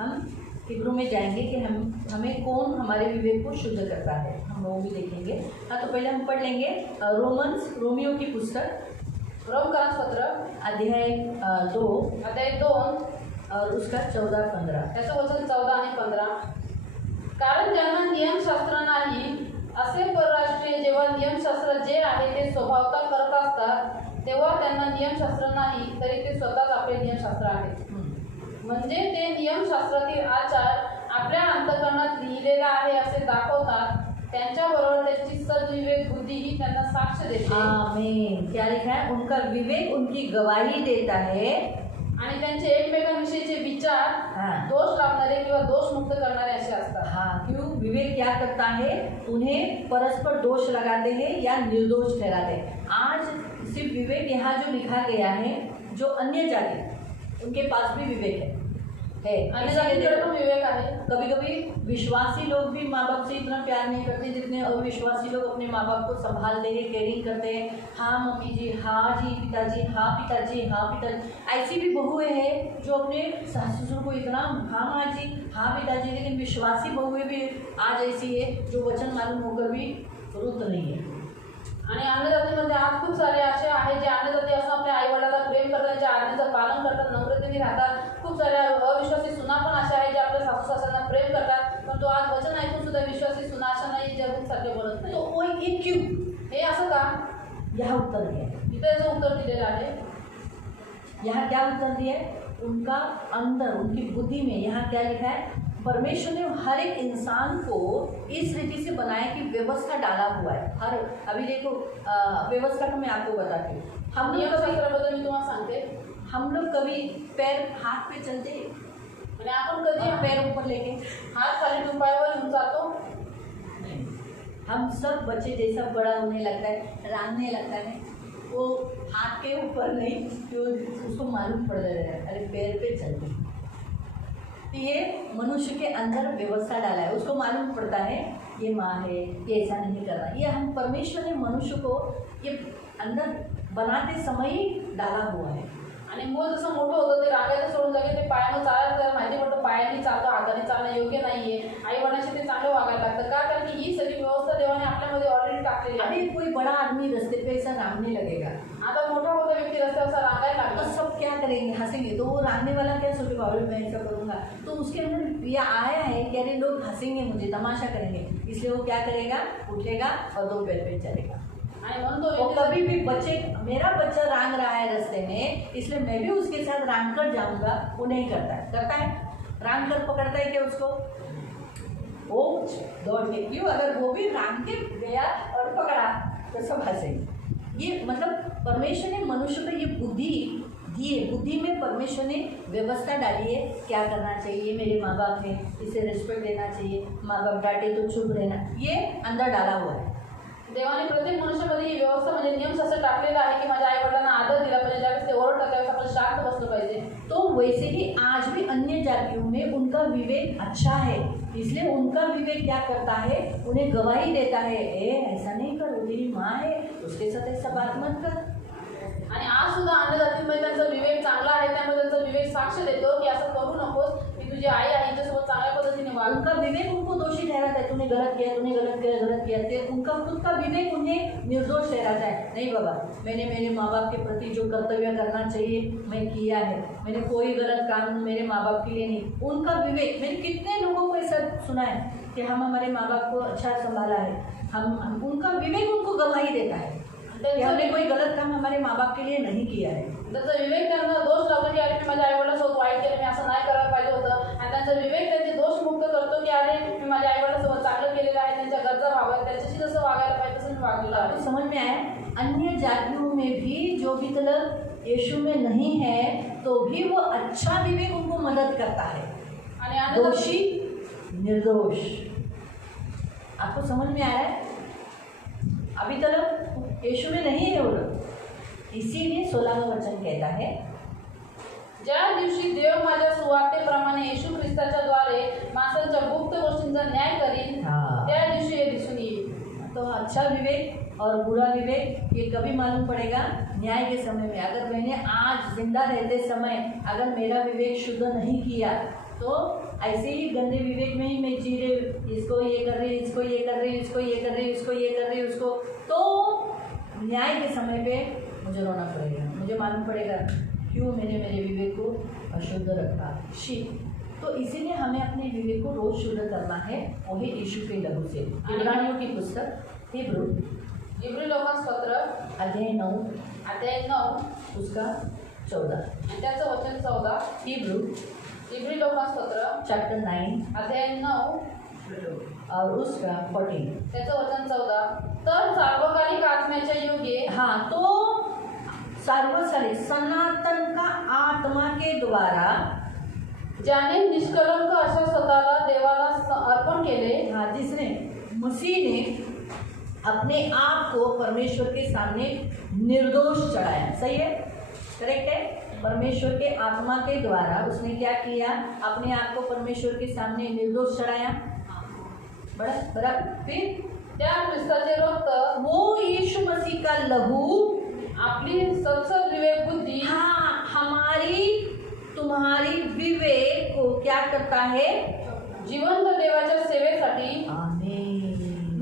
हम हिब्रू में जाएंगे कि हमें कौन हमारे विवेक को शुद्ध करता है. हम वो भी देखेंगे. हाँ, तो पहले हम पढ़ लेंगे रोमियो की पुस्तक रोमकरस पत्र अध्याय 2 अध्याय 2 और उसका 14-15. त्याचं वचन 14 आणि 15. कारण ज्यांना नियमशास्त्र नाही असे परराष्ट्रीय जेव्हा नियमशास्त्र जे आहे ते स्वभावता करत असतात तेव्हा त्यांना नियमशास्त्र नाही तरी ते स्वतःच आपले नियमशास्त्र आहेत. म्हणजे ते नियमशास्त्रातील आचार आपल्या अंतःकरणात लिहिलेला आहे असे दाखवतात. त्यांच्याबरोबर त्यांची सद्विवेक बुद्धी ही त्यांना साक्ष देते. आमीन. क्या लिखा है? उनका विवेक उनकी गवाही देता है. आणि त्यांचे एकमेकांविषयीचे विचार हाँ. दोष लावणारे किंवा दोषमुक्त करणारे असे असतात. हाँ, क्यों? विवेक क्या करता है? उन्हें परस्पर दोष लगाते हैं या निर्दोष ठहराते हैं. आज सिर्फ विवेक यहाँ जो लिखा गया है, जो अन्य जाति उनके पास भी विवेक है. आणि जातीकडे पण विवेक आहे. कभी कभी विश्वासी लोग भी माँ बाप से इतना प्यार नहीं करते जितने अविश्वासी लोग अपने माँ बाप को संभालते हैं, केयरिंग करते हैं. हाँ मम्मी जी, हाँ जी पिताजी, हाँ पिताजी, हाँ पिताजी. ऐसी भी बहुएं हैं जो अपने सास ससुर को इतना हाँ माँ जी, हाँ पिताजी. लेकिन विश्वासी बहुएं भी आज ऐसी है जो वचन मालूम होकर भी रुत नहीं है. आणि अन्नजातीमध्ये आज खूप सारे असे आहेत जे अन्नजाती असून आपल्या आई वडिलांना प्रेम करतात, ज्या आज्ञेचं पालन करतात, नम्रतेने राहतात. खूप साऱ्या अविश्वासी सुना पण अशा आहेत जे आपल्या सासू सासऱ्यांना प्रेम करतात. पण तो आज वचन ऐकून सुद्धा विश्वासी सुना अशा नाही ज्या सारखे बोलत नाही. तो वो ये क्यों? हे असं का? यहाँ उत्तर दिया. इथे याचं उत्तर दिलेलं आहे. यहाँ क्या उत्तर दिया है? उनका अंदर, उनकी बुद्धि में यहाँ क्या लिखा है? परमेश्वर ने हर एक इंसान को इस रीति से बनाया कि व्यवस्था डाला हुआ है. हर अभी देखो व्यवस्था का मैं आपको बताती हूँ. हम लोग नियमशास्त्राबद्दल मी तुम्हाला सांगते. कभी पैर हाथ पे चलते आणि आपण कधी पैर ऊपर लेके हात खाली टुपायावर घेऊन जातो. हम सब बच्चे जैसा बड़ा होने लगता है, रांधने लगता है, वो हाथ के ऊपर नहीं, तो उसको मालूम पड़ जाता है अरे पैर पे चलते. ये मनुष्य के अंदर व्यवस्था डाला है. उसको मालूम पड़ता है ये माँ है, ये ऐसा नहीं करना. ये हम परमेश्वर ने मनुष्य को ये अंदर बनाते समय ही डाला हुआ है. आणि मूळ जसं मोठं होतं ते रागायचं सोडून जागे ते पायानं चालायला त्याला माहिती पडतं पायाने चालतं, हाताने चालणं योग्य नाहीये. आई वडिलांशी ते चांगलं वागायला लागतं. का? कारण की ही सगळी व्यवस्था देवाने आपल्यामध्ये ऑलरेडी टाकलेली आहे. अभी कोई बड़ा आदमी रास्ते पे ऐसा रांगने लगेगा, आता मोठा मोठा व्यक्ती रस्त्यावर असा रांगायला तो लागला. सब क्या करेंगे? हंसेंगे. तो वो रांगने वाला क्या सोचेगा? अरे मैं ऐसा करूँगा. तो उसके अंदर ये आया है कि अरे लोग हंसेंगे मुझे, तमाशा करेंगे, इसलिए वो क्या करेगा? उठेगा और 2 पैर पे चलेगा. आणि म्हणतो वो कभी भी मेरा बच्चा रांग रहा है रास्ते में, इसलिए मैं भी उसके साथ रांग कर जाऊंगा. वो नहीं करता है. करता है? रांग कर पकड़ता है क्या उसको? वो दौड़ के क्यों? अगर वो भी रांग के गया और पकड़ा तो सब हंसेंगे. ये मतलब परमेश्वर ने मनुष्य को ये बुद्धि दी है. बुद्धि में परमेश्वर ने व्यवस्था डाली है क्या करना चाहिए. मेरे माँ बाप हैं, इसे रिस्पेक्ट देना चाहिए, माँ बाप डांटे तो चुप रहना, ये अंदर डाला हुआ है. देवाने प्रत्येक मनुष्यामध्ये ही व्यवस्था म्हणजे नियमशास्त्र टाकलेला आहे की माझ्या आई वडिलांना आदर दिला पाहिजे, ज्यावेळेस ते ओरडतात त्यावेळेस आपण शांत बसलं पाहिजे. तो वैसे ही आज भी अन्य जातियों में उनका विवेक अच्छा है, इसलिए उनका विवेक क्या करता है? उन्हें गवाही देता है, ए ऐसा नहीं कर, वो तेरी माँ है, उसके साथ ऐसा बात मत कर. आणि आज सुद्धा अन्य जातींमध्ये त्यांचा विवेक चांगला आहे. त्यामुळे त्यांचा विवेक साक्ष देतो की असं करू नकोस, मी तुझी आई आहे, हिच्यासोबत चांगल्या पद्धतीने वाग. उनका विवेक उनको दोषी ठहराता है. तूने तूने गलत किया, गलत किया थे, उनका खुद का विवेक उन्हें निर्दोष ठहराता है। नहीं बाबा, मैंने मेरे माँ बाप के प्रति जो कर्तव्य करना चाहिए मैं किया है, मैंने कोई गलत काम मेरे माँ बाप के लिए नहीं। उनका विवेक, मैंने कितने लोगों को ऐसा सुना है कि हम हमारे माँ बाप को अच्छा संभाला है, हम उनका विवेक उनको गवाही देता है कि हमने कोई गलत काम हमारे माँ बाप के लिए नाही किया आहे. त्याचा विवेक त्यांना दोष लावतो की अरे मी माझ्या आईवडिलांसोबत वाईट केलं, मी असं नाही करायला पाहिजे होतं, आणि त्यांचा विवेक त्यांचे दोष मुक्त करतो की अरे मी माझ्या आईवडिलांसोबत चांगलं केलेलं आहे, त्यांच्या गरजा भागवत त्यांच्याशी जसं वागायला पाहिजे तसं मी वागलेलं आहे. आपको समझ में आया? अन्य जातियों में भी जो भी मतलब यीशु में नहीं है तो भी वो अच्छा विवेक उनको मदद करता है, आणि आनंद दोषी निर्दोष. आपको समझ में आया है? अभी तक यीशु में नहीं है वो लोग, इसीलिए 16वां वचन कहता है, ज्या दिवशी देव माझ्या सुवार्तेप्रमाणे येशू ख्रिस्ताच्या द्वारे माणसांच्या गुप्त गोष्टींचा न्याय करीन, त्या दिवशी हे दिसून येईल. तो अच्छा विवेक और बुरा विवेक ये कभी मालूम पड़ेगा? न्याय के समय में. अगर मैंने आज जिंदा रहते समय अगर मेरा विवेक शुद्ध नहीं किया तो ऐसे ही गंदे विवेक में ही मैं जी रही, इसको ये कर रही, इसको ये कर रही, इसको ये कर रही, इसको ये कर रही, उसको, तो न्याय के समय पे मुझे रोना पड़ेगा, मुझे मालूम पड़ेगा क्यों मैंने मेरे विवेक को अशुद्ध रखा. शी तो इसीलिए हमें अपने विवेक को रोज शुद्ध करना है, वही यीशु के लहू से. इब्रानियों की पुस्तक इब्री लोकांपत्र अध्याय 9 उसका 14. आणि त्याचं वचन 14. इब्री लोकांपत्र चैप्टर 9 अध्याय 9 और उसका 14. त्याचं वचन 14. तर सार्वकालिक आत्म्याच्या योगे, हाँ, तो सार्वकालिक सनातन का आत्मा के द्वारा, ज्याने निष्कलंक अशा स्वतःला देवाला अर्पण केले, हाँ, जिसने मसीह ने अपने आप को परमेश्वर के सामने निर्दोष चढ़ाया. सही है? करेक्ट है? परमेश्वर के आत्मा के द्वारा उसने क्या किया? अपने आप को परमेश्वर के सामने निर्दोष चढ़ाया. बराबर. फिर त्या ख्रिस्ताचे रक्त, वो यीशु मसीह का लहू आपली सत्सद विवेक बुद्धी, हाँ, हमारी तुम्हारी विवेक को क्या करता है? जिवंत देवाच्या सेवेसाठी आमीन.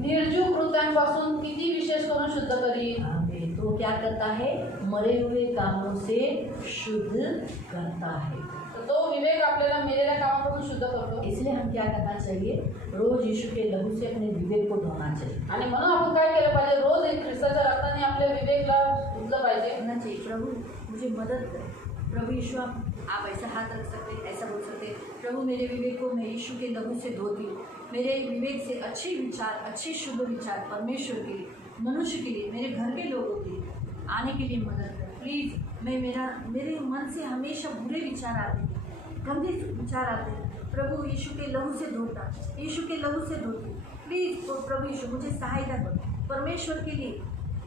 निर्जीव कृत्यांपासून किती विशेष करून शुद्ध करी. आमीन. तो क्या करता है? मरे हुए कामों से शुद्ध करता है. तर तो विवेक आपल्याला मेलेल्या कामापासून शुद्ध करतो. इसलिए हम क्या करना चाहिए? रोज यीशु के लहू से अपने विवेक को धोना चाहिए. आणि म्हणून आपण काय केलं पाहिजे? रोज एक ख्रिस्ताच्या रक्ताने आपल्या विवेकला धुतलं पाहिजे. करना चाहिए. प्रभु मुझे मदद करें. प्रभु यीशु आप ऐसा हाथ रख सकते, ऐसा बोल सकते, प्रभु मेरे विवेक को मैं यीशु के लहू से धोती हूँ. मेरे विवेक से अच्छे विचार, अच्छे शुभ विचार परमेश्वर के लिए, मनुष्य के लिए, मेरे घर के लोगों के लिए आने के लिए मदद कर. प्लीज़. मेरे मन से हमेशा बुरे विचार आते हैं, गंदे विचार आते हैं. प्रभु यीशु के लहू से धोता, यीशु के लहू से धोती. प्लीज़ प्रभु यीशु मुझे सहायता करो परमेश्वर के लिए.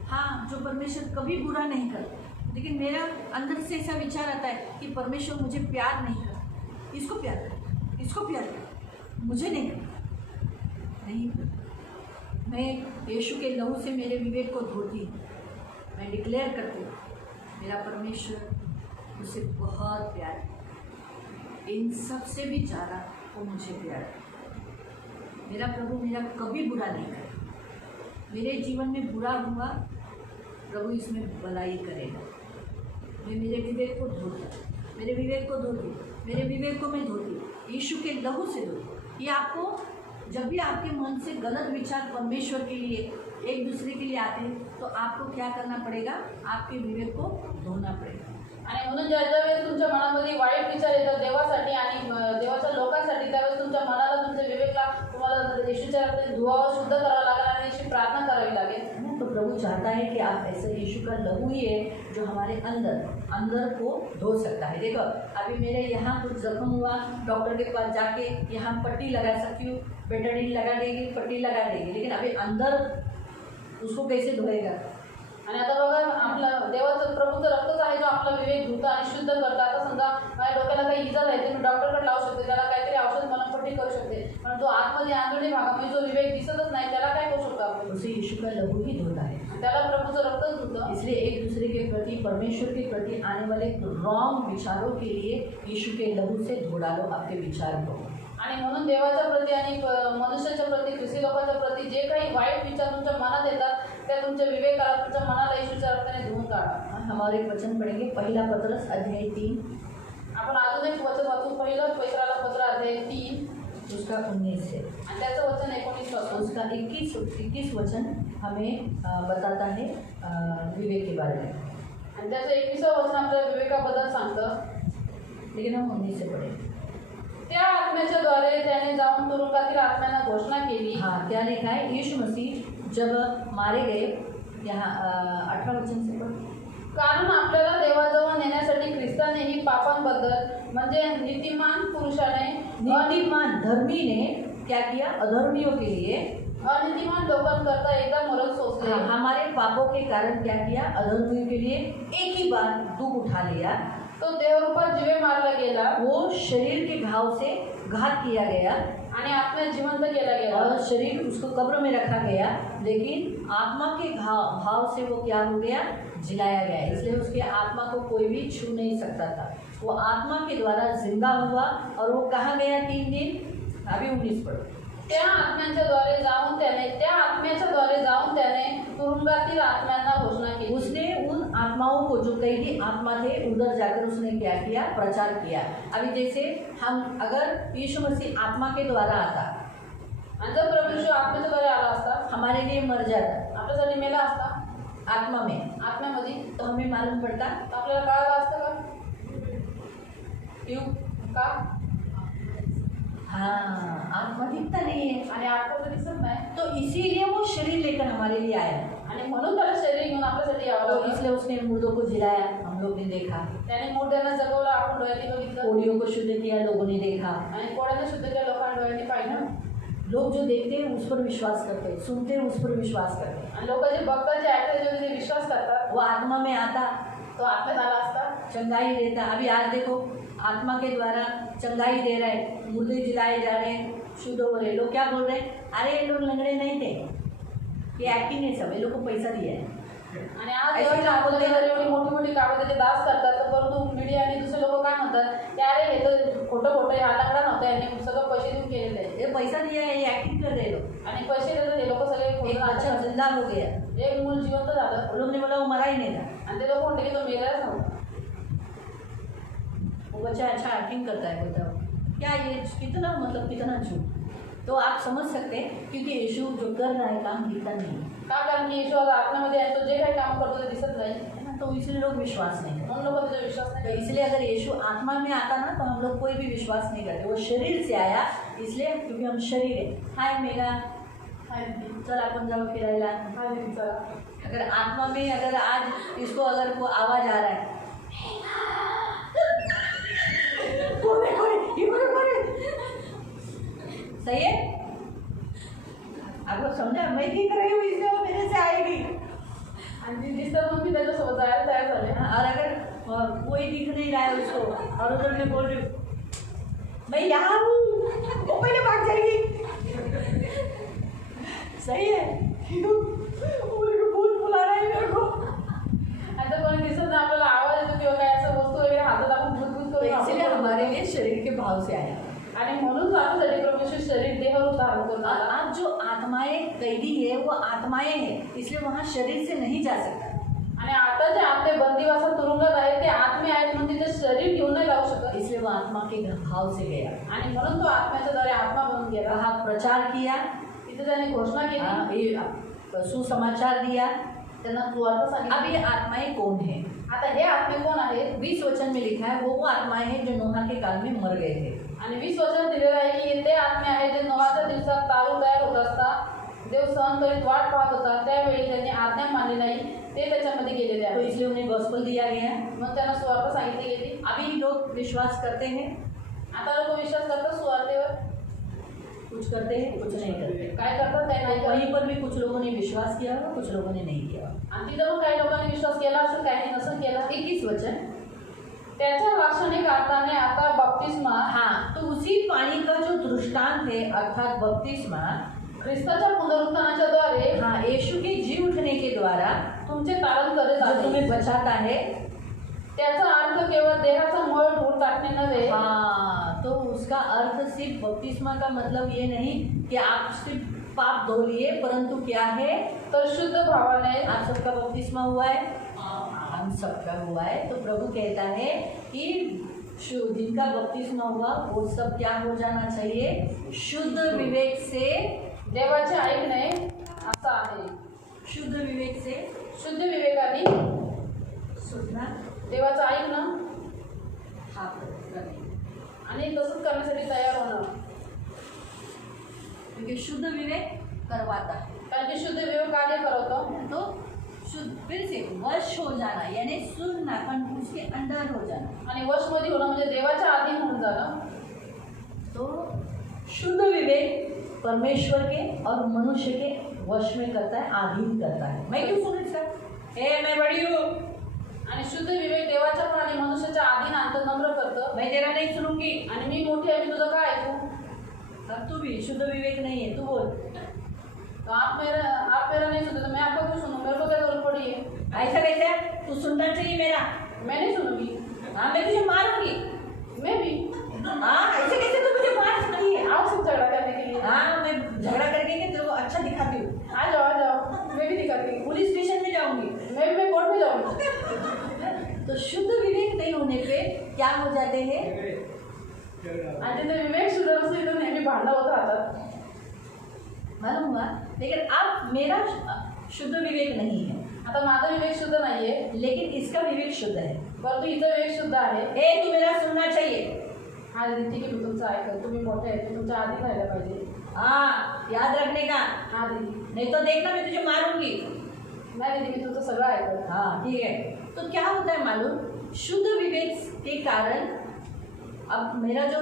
हाँ, जो परमेश्वर कभी बुरा नहीं करता, लेकिन मेरा अंदर से ऐसा विचार आता है कि परमेश्वर मुझे प्यार नहीं करता, इसको प्यार करता, इसको प्यार करता, मुझे नहीं करता. नहीं, मैं यीशु के लहू से मेरे विवेक को धोती हूँ. मैं डिक्लेयर करती हूँ मेरा परमेश्वर मुझसे बहुत प्यार है, इन सब से भी ज़्यादा वो मुझे प्यार है. मेरा प्रभु मेरा कभी बुरा नहीं करे. मेरे जीवन में बुरा हुआ, प्रभु इसमें भलाई करेगा. मैं मेरे विवेक को धोती, मेरे विवेक को धोती, मेरे विवेक को मैं धोती यीशु के लहू से धोती. ये आपको जब भी आपके मन से गलत विचार परमेश्वर के लिए, एक दूसरे के लिए आते हैं, तो आपको क्या करना पड़ेगा? आपके विवेक को धोना पड़ेगा. आणि म्हणून ज्या ज्या वेळेस तुमच्या मनामध्ये वाईट विचार येतात देवासाठी आणि देवाच्या लोकांसाठी, त्यावेळेस तुमच्या मनाला, तुमच्या विवेकला तुम्हाला येशूच्या रक्ताने धुवावं, शुद्ध करावं लागेल आणि याची प्रार्थना करावी लागेल. तो प्रभु चाहता है कि आप ऐसे, यीशु का लहू ही है जो हमारे अंदर को धो सकता है. देखो अभी मेरे यहाँ कुछ जख्म हुआ, डॉक्टर के पास जाके यहाँ पट्टी लगा सकती हूँ, बेटाडीन लगा देगी, पट्टी लगा देगी, लेकिन अभी अंदर उसको कैसे धोएगा? आणि आता बघा, आपलं देवाचं प्रभूचं रक्तच आहे जो आपला विवेक धुतं आणि शुद्ध करतं. आता समजा माझ्या डोक्याला काही इजा झाली, मी डॉक्टरकडे लावू शकते, त्याला काहीतरी औषध मलमपट्टी करू शकते, पण तो आतमध्ये आंतरडी भागामध्ये जो विवेक दिसतच नाही त्याला काय करू शकतो आपण? उसे यीशु का लहू ही धोता है. त्याला प्रभूचं रक्तच धुतं. इसलिए एक दूसरे के प्रति, परमेश्वर के प्रति आने वाले रॉन्ग विचारों के लिए यीशु के लहू से धो डालो आपके विचार को. आणि म्हणून देवाच्या प्रती आणि मनुष्याच्या प्रती, ख्रिस्ती लोकांच्या प्रती जे काही वाईट विचार तुमच्या मनात येतात त्या तुमच्या विवेकाला, तुमच्या मनाला येशूच्या रक्ताने धुवून काढा. हमारे एक वचन पढ़ेंगे, पहला पतरस अध्याय 3 आपण अजून एक वचन वाचू. पहिलं पेत्राला पत्र अध्याय 3 उसका 19 से, आणि त्याचं वचन 19 पासून. उसका 21 वचन हमें बताता है विवेक के बारे में, आणि त्याचं 21वं वचन आपल्याला विवेकाबद्दल सांगतं. लेकिन हम 19 से पढ़ेंगे. त्या आत्म्याच्या द्वारे त्याने जाऊन तुरुंगातील आत्म्यांना घोषणा केली. हाँ, क्या लिखा है? यीशु मसीह जब मारे गए, यहाँ 18 वचन से पढ़. कारण आपल्याला देवाजवळ नेण्यासाठी ख्रिस्तानेही पापांबद्दल म्हणजे नीतिमान पुरुषाने नीतिमान धर्मी ने क्या किया? अधर्मियों के लिए, अनितिमान लोकांकरता एकदा मरण सोसले. हमारे पापों के कारण क्या किया? अधर्मियों के लिए एक ही बार दुख उठा लिया. तो देवरूपात जीवे मारला गेला वो शरीर के घाव से घात किया गया आणि आत्म्यात जिवंत केला गेला. और शरीर उसको कब्र में रखा गया, लेकिन आत्मा के भाव से वो क्या हो गया? जिलाया गया. इसलिए उसके आत्मा को कोई भी छू नहीं सकता था. वो आत्मा के द्वारा जिंदा हुआ और वो कहाँ गया 3 दिन? अभी 19 पढ़ो. त्या आत्म्याच्या द्वारे जाऊन त्याने तुरुंगातील आत्म्यांना घोषणा केली. उसने उन आत्माओं को, जो कैदी आत्मा थे, उधर जाकर उसने क्या किया? प्रचार किया. अभी जैसे हम, अगर यीशु मसीह आत्मा के द्वारा आता, आणि जर प्रभू येशू आत्म्याच्या द्वारे आला असता, हमारे लिए मर जाता आपल्यासाठी मेला असता आत्मा में, आत्म्यामध्ये, तो हमें मालूम पड़ता तर आपल्याला कळालं असतं का? क्यों? का? हाँ, आत्मा दिखता नहीं है, आणि आत्मा तर दिसत नाही, तो इसीलिए वो शरीर लेकर हमारे लिए आया. आणि म्हणून त्याला शरीर घेऊन आपल्यासाठी यावं तो लागलं. इसलिए उसने मुर्दों को जिलाया, हम लोग ने देखा. त्याने मूर्त्यांना जगवलं, आपण डोळ्यांनी बघितलं. कोड़ियों को शुद्ध किया, लोगों ने देखा. आणि कोड्यांना शुद्ध केलं, लोकांनी डोळ्यांनी पाहिलं. लोग जो देखते हैं उस पर विश्वास करते हैं, सुनते हैं उस पर विश्वास करते हैं. आणि लोक जे बघतात, जे ऐकतात, जे विश्वास करतात, वो आत्मा में आता, तो आत्म्यात आला असता. चंगाई देता. अभी आज देखो, आत्मा के द्वारा चंगाई दे रहे हैं, मुर्दे जिलाए जा रहे हैं, शुद्ध हो रहे. लोग क्या बोल रहे हैं? अरे ये लोग लंगड़े नहीं थे, ये एक्टिंग है, सब ये लोग को पैसा दिया है. आणि आज देवाच्या आत्म्यावर एवढी मोठी मोठी कामं त्याचे दास करतात, तर परंतु मीडिया आणि दुसरे लोक काय म्हणतात की अरे हे तर खोटं खोटं, हा लंगडा नव्हता, यांनी सगळं पैसे देऊन केलेलं आहे. ये पैसा दिया है, ये एक्टिंग कर रहे लोग. आणि पैसे देतात हे लोक सगळे एक खोटं बच्चा नाटक. जिंदा हो गया, एक मूल जिवंत झालं वो लोग ने बोला वो मरा ही नहीं था. आणि ते लोक म्हणते की तो मेलाच नव्हता. वो बच्चा अच्छा एक्टिंग करता है, बताओ क्या ये कितना, मतलब कितना झूठ. तो आप समझ सकते हैं, क्योंकि यीशु जो कर रहा है काम दिखता नहीं का? कारण की येशू आज आत्म्यामध्ये आहे, तो जे काही काम करतो ते दिसत नाही, है ना, तो इसलिए लोग विश्वास नहीं करते. म्हणून लोक त्याचा विश्वास नाही तो करत. इसलिए अगर यीशु आत्मा में आता ना, तो हम लोग कोई भी विश्वास नहीं करते. वो शरीर से आया, इसलिए क्योंकि हम शरीर है. हाय मेगा, चल अपन जाओ फिरायला. अगर आत्मा में, अगर आज इसको अगर वो आवाज आ रहा है, सही है? आप लोग समझा? मैं दिख रही हूँ, इसलिए वो मेरे से आएगी. आणि ती दिसतात मग मी त्याच्यासोबत जायला तयार झाले. और अगर कोई दिख नहीं रहा है उसको, और उधर मैं बोल रही हूँ मैं यहाँ हूँ, वो पहले भाग जाएगी. सही है? वो मेरे को भूत बुला रहा है मेरे को. आता कोणी दिसत नाही, आपल्याला आवाज येतो किंवा काय असं वस्तू वगैरे हातात आपण भूतभूत तो करून इसलिए आपण हमारे लिए शरीर के भाव से आया. आणि म्हणून तो आपल्यासाठी प्रभू येशू शरीर देहरूप धारण करून और आला. आज जो आत्माएं कैदी है, वो आत्माएं हैं, इसलिए वहाँ शरीर से नहीं जा सकता. आणि आता जे आपले बंदिवासात तुरुंगात आहेत ते आत्मे आहेत, म्हणून तिथे शरीर घेऊन नाही जाऊ शकत. इसलिए वो आत्मा के भाव से गया. आणि म्हणून तो आत्म्याच्या द्वारे आत्मा बनून गेला. वहाँ प्रचार किया, तिथे त्याने घोषणा केली, ये सुसमाचार दिया. त्यांना सुवार्ता अब सांगितली. ये आत्माएं कौन है? आता हे आत्मे कोण आहेत? 20 वचन में लिखा है, वो आत्माएं हैं जो नोहा के काल में मर गए थे. आणि 20 वचन दिलेलं आहे की ते आत्मे आहेत जे नोहाच्या दिवसात तारू तयार होत असता देव सहन करीत वाट पाहत होता, त्यावेळी त्यांनी आज्ञा मानली नाही, ते त्याच्यामध्ये गेलेले तो आहेत. इसलिए उन्हें गॉस्पेल दिया गया. मग त्यांना सुवार्ता सांगितली गेली. अभी लोग विश्वास करते हैं, आता लोक विश्वास करतात सुवार्तेवर, कुछ करते हैं, कुछ नहीं करते. काय करतात काय नाही करत. वहीं पर भी कुछ लोगों ने विश्वास किया और कुछ लोगों ने नहीं किया. आणि तिथं पण काही लोकांनी विश्वास केला असेल, काही नसेल केला. 21 वचन. त्याच्या लाक्षणिक अर्थाने आता बप्तिस्मा हाँ, तो उसी पानी का जो दृष्टांत है, अर्थात बपतिस्मा, ख्रिस्ताच्या पुनरुत्थानाच्या द्वारे हाँ, यीशु के जी उठने के द्वारा तुमचे तारण करे जो जाते. तुम्हें बचाता है, त्याचा अर्थ केवळ देहाचा मळ धूळ टाकणे नव्हे, हाँ, तो उसका अर्थ सिर्फ बपतिस्मा का मतलब ये नहीं कि आप सिर्फ पाप धो लिए, परंतु क्या है, तर शुद्ध भावाने आप सबका बपतिस्मा हुआ है, हम सबका हुआ है। तो प्रभु कहता है कि जिनका बपतिस्मा हुआ वो सब क्या हो जाना चाहिए, शुद्ध विवेक से, देवाचे ऐकणे असं आहे। शुद्ध विवेक से शुद्ध विवेकाने सुनना, देवाचं ऐकणं हाँ करने, आणि तसंच करण्यासाठी तयार होणं, क्योंकि शुद्ध विवेक करवाता है। कारण की शुद्ध विवेक कार्य करवतो। तो शुद्ध फिर से वश हो जाना, यानी सुनना पण उसके अंडर हो जाना। आणि वशमध्ये होणं म्हणजे देवाच्या अधीन होऊन जाणं। तो शुद्ध विवेक परमेश्वर के और मनुष्य के वश में करता है, अधीन करता है। मैं क्यों सुन इसका, मैं बड़ी हूँ, आणि शुद्ध विवेक देवाच्या पण आणि मनुष्याच्या अधीन आणतं, नम्र करतं। मैं तेरा नहीं सुनूंगी। आणि मी मोठी आहे, मी तुझं काय ऐकू? अब तू भी शुद्ध विवेक नहीं है, तू बोल। तो आप मेरा नहीं सुनते तो मैं आपका क्यों सुनूं? मेरे को क्या जरूरत पड़ी है? ऐसा कैसे, तू सुनना चाहिए मेरा। मैं नहीं सुनूंगी। हाँ, मैं तुझे मारूंगी। मैं भी। हाँ, ऐसे कैसे तू मुझे मार सकती है। आओ सब झगड़ा करने के लिए। हाँ, मैं झगड़ा करके नहीं, तेरे को अच्छा दिखाती हूँ। आ जाओ, मैं भी दिखाती हूँ। पुलिस स्टेशन में जाऊंगी। मैं कोर्ट में जाऊंगी। तो शुद्ध विवेक नहीं होने पे क्या हो जाते हैं, आणि ते विवेक शुद्ध असेल तर नेहमी भांडण होत राहतात। मालूम हुआ। लेकिन अब मेरा शुद्ध विवेक नहीं है, आता माझा विवेक शुद्ध नाहीये, लेकिन इसका विवेक शुद्ध है। परंतु हिचा विवेक शुद्ध आहे। ए, तू मेरा सुनना चाहिए। हा दीदी, ठीक आहे, मी तुमचं ऐकलं। तुम्ही मोठे आहे, तुमच्या आधी राहायला पाहिजे। हाँ, याद रखने का। हा दीदी, नहीं तो देखना मैं तुझे मारूंगी। नाही दीदी, मी तुमचं सगळं ऐकलं। हाँ ठीक है। तो क्या होता है मालूम, शुद्ध विवेक के कारण अब मेरा जो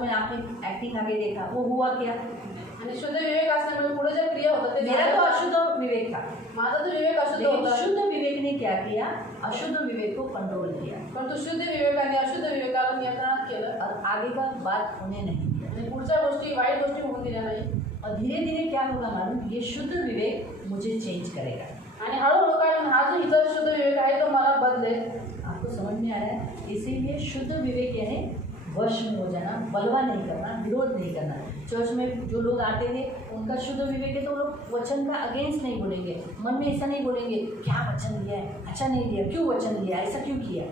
मैं आपने एक्टिंग आगे देखा वो हुआ क्या, आणि शुद्ध विवेक असल्यामुळे पुढे ज्या क्रिया होतात ते मेरा तो झाल्या। अशुद्ध विवेक था, माझा तो विवेक अशुद्ध लेकिन होता, शुद्ध विवेक ने क्या किया, अशुद्ध विवेक को कंट्रोल किया परंतु शुद्ध विवेकाने अशुद्ध विवेकाला नियंत्रणात केलं और आगे का बात होने नहीं दिया। आणि पुढच्या गोष्टी, वाईट गोष्टी होऊन दिल्या नाही। और धीरे धीरे क्या होगा मालूम, ये शुद्ध विवेक मुझे चेंज करेगा। आणि हळूहळू काय होईल, हा जो हिचा शुद्ध विवेक आहे तो मला बदलेल। आपको समझ में आया है। इसीलिए शुद्ध विवेक यानी वश में हो जाना, बलवा नहीं करना, विरोध नहीं करना। चर्च में जो लोग आते थे उनका शुद्ध विवेक है तो लोग वचन का अगेंस्ट नहीं बोलेंगे, मन में ऐसा नहीं बोलेंगे क्या वचन दिया है, अच्छा नहीं दिया, क्यों वचन दिया, ऐसा क्यों किया।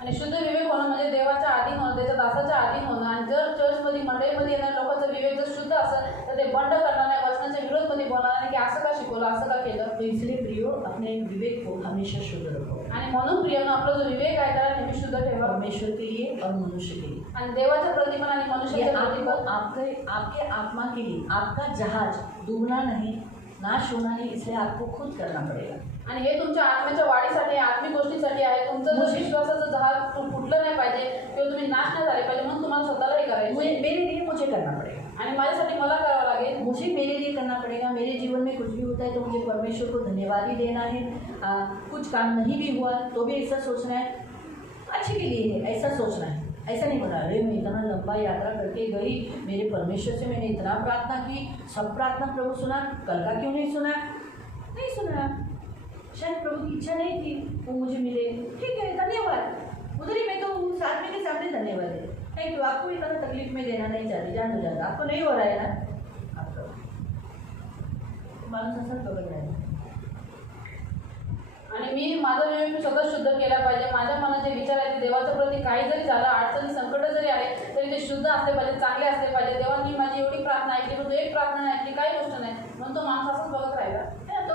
आणि शुद्ध विवेक होणं म्हणजे देवाच्या अधीन होणं, त्याच्या दासाच्या अधीन होणं। आणि जर चर्चमध्ये मंडळीमध्ये येणाऱ्या लोकांचा विवेक जर शुद्ध असेल तर ते बंड करणार नाही, वचनाच्या विरोधमध्ये बोलणार नाही की असं का शिकवलं, असं का केलं। तो इसलिए प्रियो अपने विवेक को हमेशा शुद्ध रखो, आणि म्हणून प्रियनं आपला जो विवेक आहे त्याला नेहमी शुद्ध ठेवा। परमेश्वर के लिए और मनुष्य के लिए। आणि देवाच्या प्रतिमा आणि ये मनुष्याच्या आपको प्रतिमा आपके आत्मा के लिए, आपका जहाज डूबना नहीं, नाश होना नहीं, इसलिए आपको खुद करना पड़ेगा। आणि हे तुमच्या आत्म्याच्या वाढीसाठी, आत्मिक गोष्टीसाठी आहे। तुमचं जर विश्वासाचं जहाज फुटलं नाही पाहिजे किंवा तुम्ही नाश नाही झाले पाहिजे, म्हणून तुम्हाला स्वतःला हे करायचं। मेरे लिए मुझे करना पड़ेगा, आणि माझ्यासाठी मला करावं लागेल। मुझे मेरे लिए करना पड़ेगा। मेरे जीवन में कुछ भी होता है तो मुझे परमेश्वर को धन्यवाद ही देना है। कुछ काम नहीं भी हुआ तो भी ऐसा सोचना है, अच्छे के लिए है, ऐसा सोचना है। ऐसा नहीं बोला अरे मैं इतना लंबा यात्रा करके गई, मेरे परमेश्वर से मैंने इतना प्रार्थना की, सब प्रार्थना प्रभु सुना, कल का क्यों नहीं सुना, नहीं सुना, शायद प्रभु की इच्छा नहीं थी वो मुझे मिले, ठीक है धन्यवाद। उधर ही मैं तो उस आदमी के सामने धन्यवाद है, थैंक यू, आपको इतना तकलीफ में देना नहीं चाहती, जान दो जाता, आपको नहीं हो रहा है ना, आपको माणूस असाच बघत राहिला। आणि मी माझा विवेक मी स्वतः शुद्ध केला पाहिजे। माझ्या मनात जे विचार आहेत ते देवाच्या प्रती काही जरी झालं, अडचणी संकट जरी आले तरी ते शुद्ध असले पाहिजे, चांगले असले पाहिजे। देवांनी माझी एवढी प्रार्थना ऐकली पण तो एक प्रार्थना नाही ऐकली, काही गोष्ट नाही, म्हणून तो माणूस असंच बघत राहिला। है ना? तो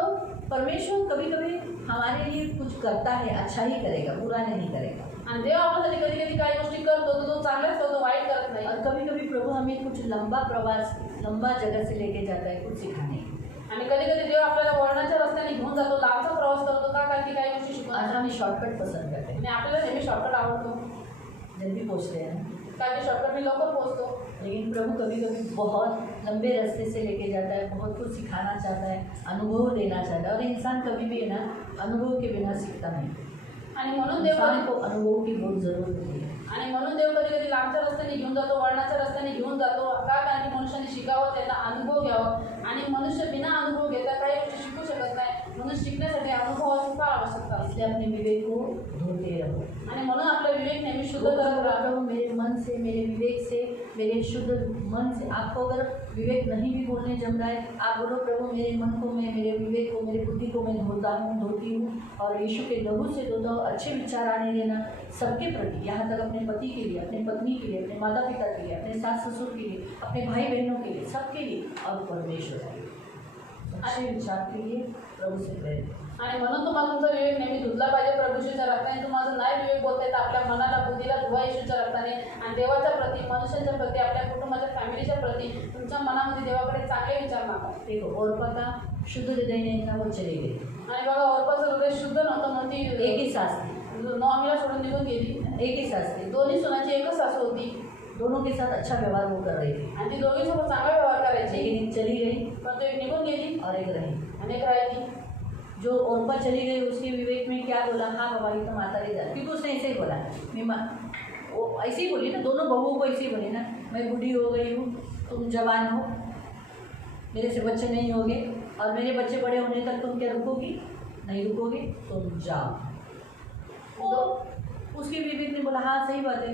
परमेश्वर कभी कभी हमारे लिए कुछ करता है, अच्छा ही करेगा, बुरा नहीं करेगा। आणि देव आपल्यासाठी कधी कधी काही गोष्टी करतो तर तो चांगलाच करतो, वाईट करत नाही। और कभी कभी प्रभु हमें कुछ लंबा प्रवास, लंबा जगह से लेके जाता है कुछ सिखाने। आणि कधी कधी देव आपल्याला वळणाच्या रस्त्याने घेऊन जातो, लांबचा प्रवास करतो का, कारण की काही गोष्टी आज शिकवतो। हम शॉर्टकट पसंद करते हैं, आणि आपल्याला नेहमी शॉर्टकट आवडतो, जल्दी पहुँचते हैं, कारण की शॉर्टकट मी लवकर पोहोचतो। लेकिन प्रभु कभी कभी बहुत लंबे रास्ते से लेके जाता है, बहुत कुछ सिखाना चाहता है, अनुभव देना चाहता है। और इंसान कभी भी है ना अनुभव के बिना सीखता नहीं। आणि म्हणून देव इंसान को अनुभव की बहुत ज़रूरत होती है। आणि म्हणून देव कधी कधी लांबच्या रस्त्याने घेऊन जातो, वळणाच्या रस्त्याने घेऊन जातो का, कारण की मनुष्याने शिकावं, त्यांना अनुभव घ्यावं। आणि मनुष्य बिना अनुभव घेता काही गोष्टी शिकू शकत नाही, म्हणून शिकण्यासाठी अनुभवाची फार आवश्यकता इसलिए अपने विवेक को धोते रहो। आणि म्हणून आपला विवेक नेहमी शुद्ध शुद्ध करत राहा। प्रभु मेरे मन से, मेरे विवेक से, मेरे शुद्ध मन से। आपको अगर विवेक नहीं भी बोलने जम रहा है, आप बोलो प्रभु मेरे मन को मैं, मेरे विवेक को, मेरे बुद्धि को मैं धोती हूँ और यीशु के लहू से धोता हूँ। अच्छे विचार आने देना सबके प्रति, यहाँ तक अपने पति के लिए, अपने पत्नी के लिए, अपने माता पिता के लिए, अपने सास ससुर के लिए, अपने भाई बहनों के लिए, सबके लिए और परमेश्वर के लिए अच्छे विचार के लिए प्रभु से प्रेरित। आणि म्हणून तुम्हाला तुमचा विवेक नेहमी धुतला पाहिजे प्रभूच्या रक्ताने। तुम्हाला जर नाही विवेक बोलता येत आपल्या मनाला, बुद्धीला धुवा येशूच्या रक्ताने आणि देवाच्या प्रती, मनुष्याच्या प्रती, आपल्या कुटुंबाच्या फॅमिलीच्या प्रती तुमच्या मनामध्ये देवाकडे चांगले विचार मागा। देखो औरपा का शुद्ध हृदय नहीं था, वो चली गई। आणि बघा औरपाचं हृदय शुद्ध नव्हतं म्हणून ती एक ही सास थी, नॉमीला सोडून निघून गेली। एक ही सास थी, दोन्ही सुनाची एकच सासू होती दोनों के साथ अच्छा व्यवहार वो कर रही थी, आणि ती दोघीसोबत चांगला व्यवहार करायची, लेकिन एक चली गई पण तो एक निघून गेली और एक रही। आणि एक राहिली। जो औरपा चली गई उसके विवेक में क्या बोला, हाँ बाबा ये तो माता ले जा, क्योंकि उसने ऐसे ही बोला, वो ऐसे ही बोली ना, दोनों बहुओं को ऐसे ही बोली ना, मैं बूढ़ी हो गई हूँ, तुम जवान हो, मेरे से बच्चे नहीं होंगे और मेरे बच्चे बड़े होने तक तुम क्या रुकोगी, नहीं रुकोगे, तुम जाओ। तो उसके विवेक ने बोला हाँ सही बात है,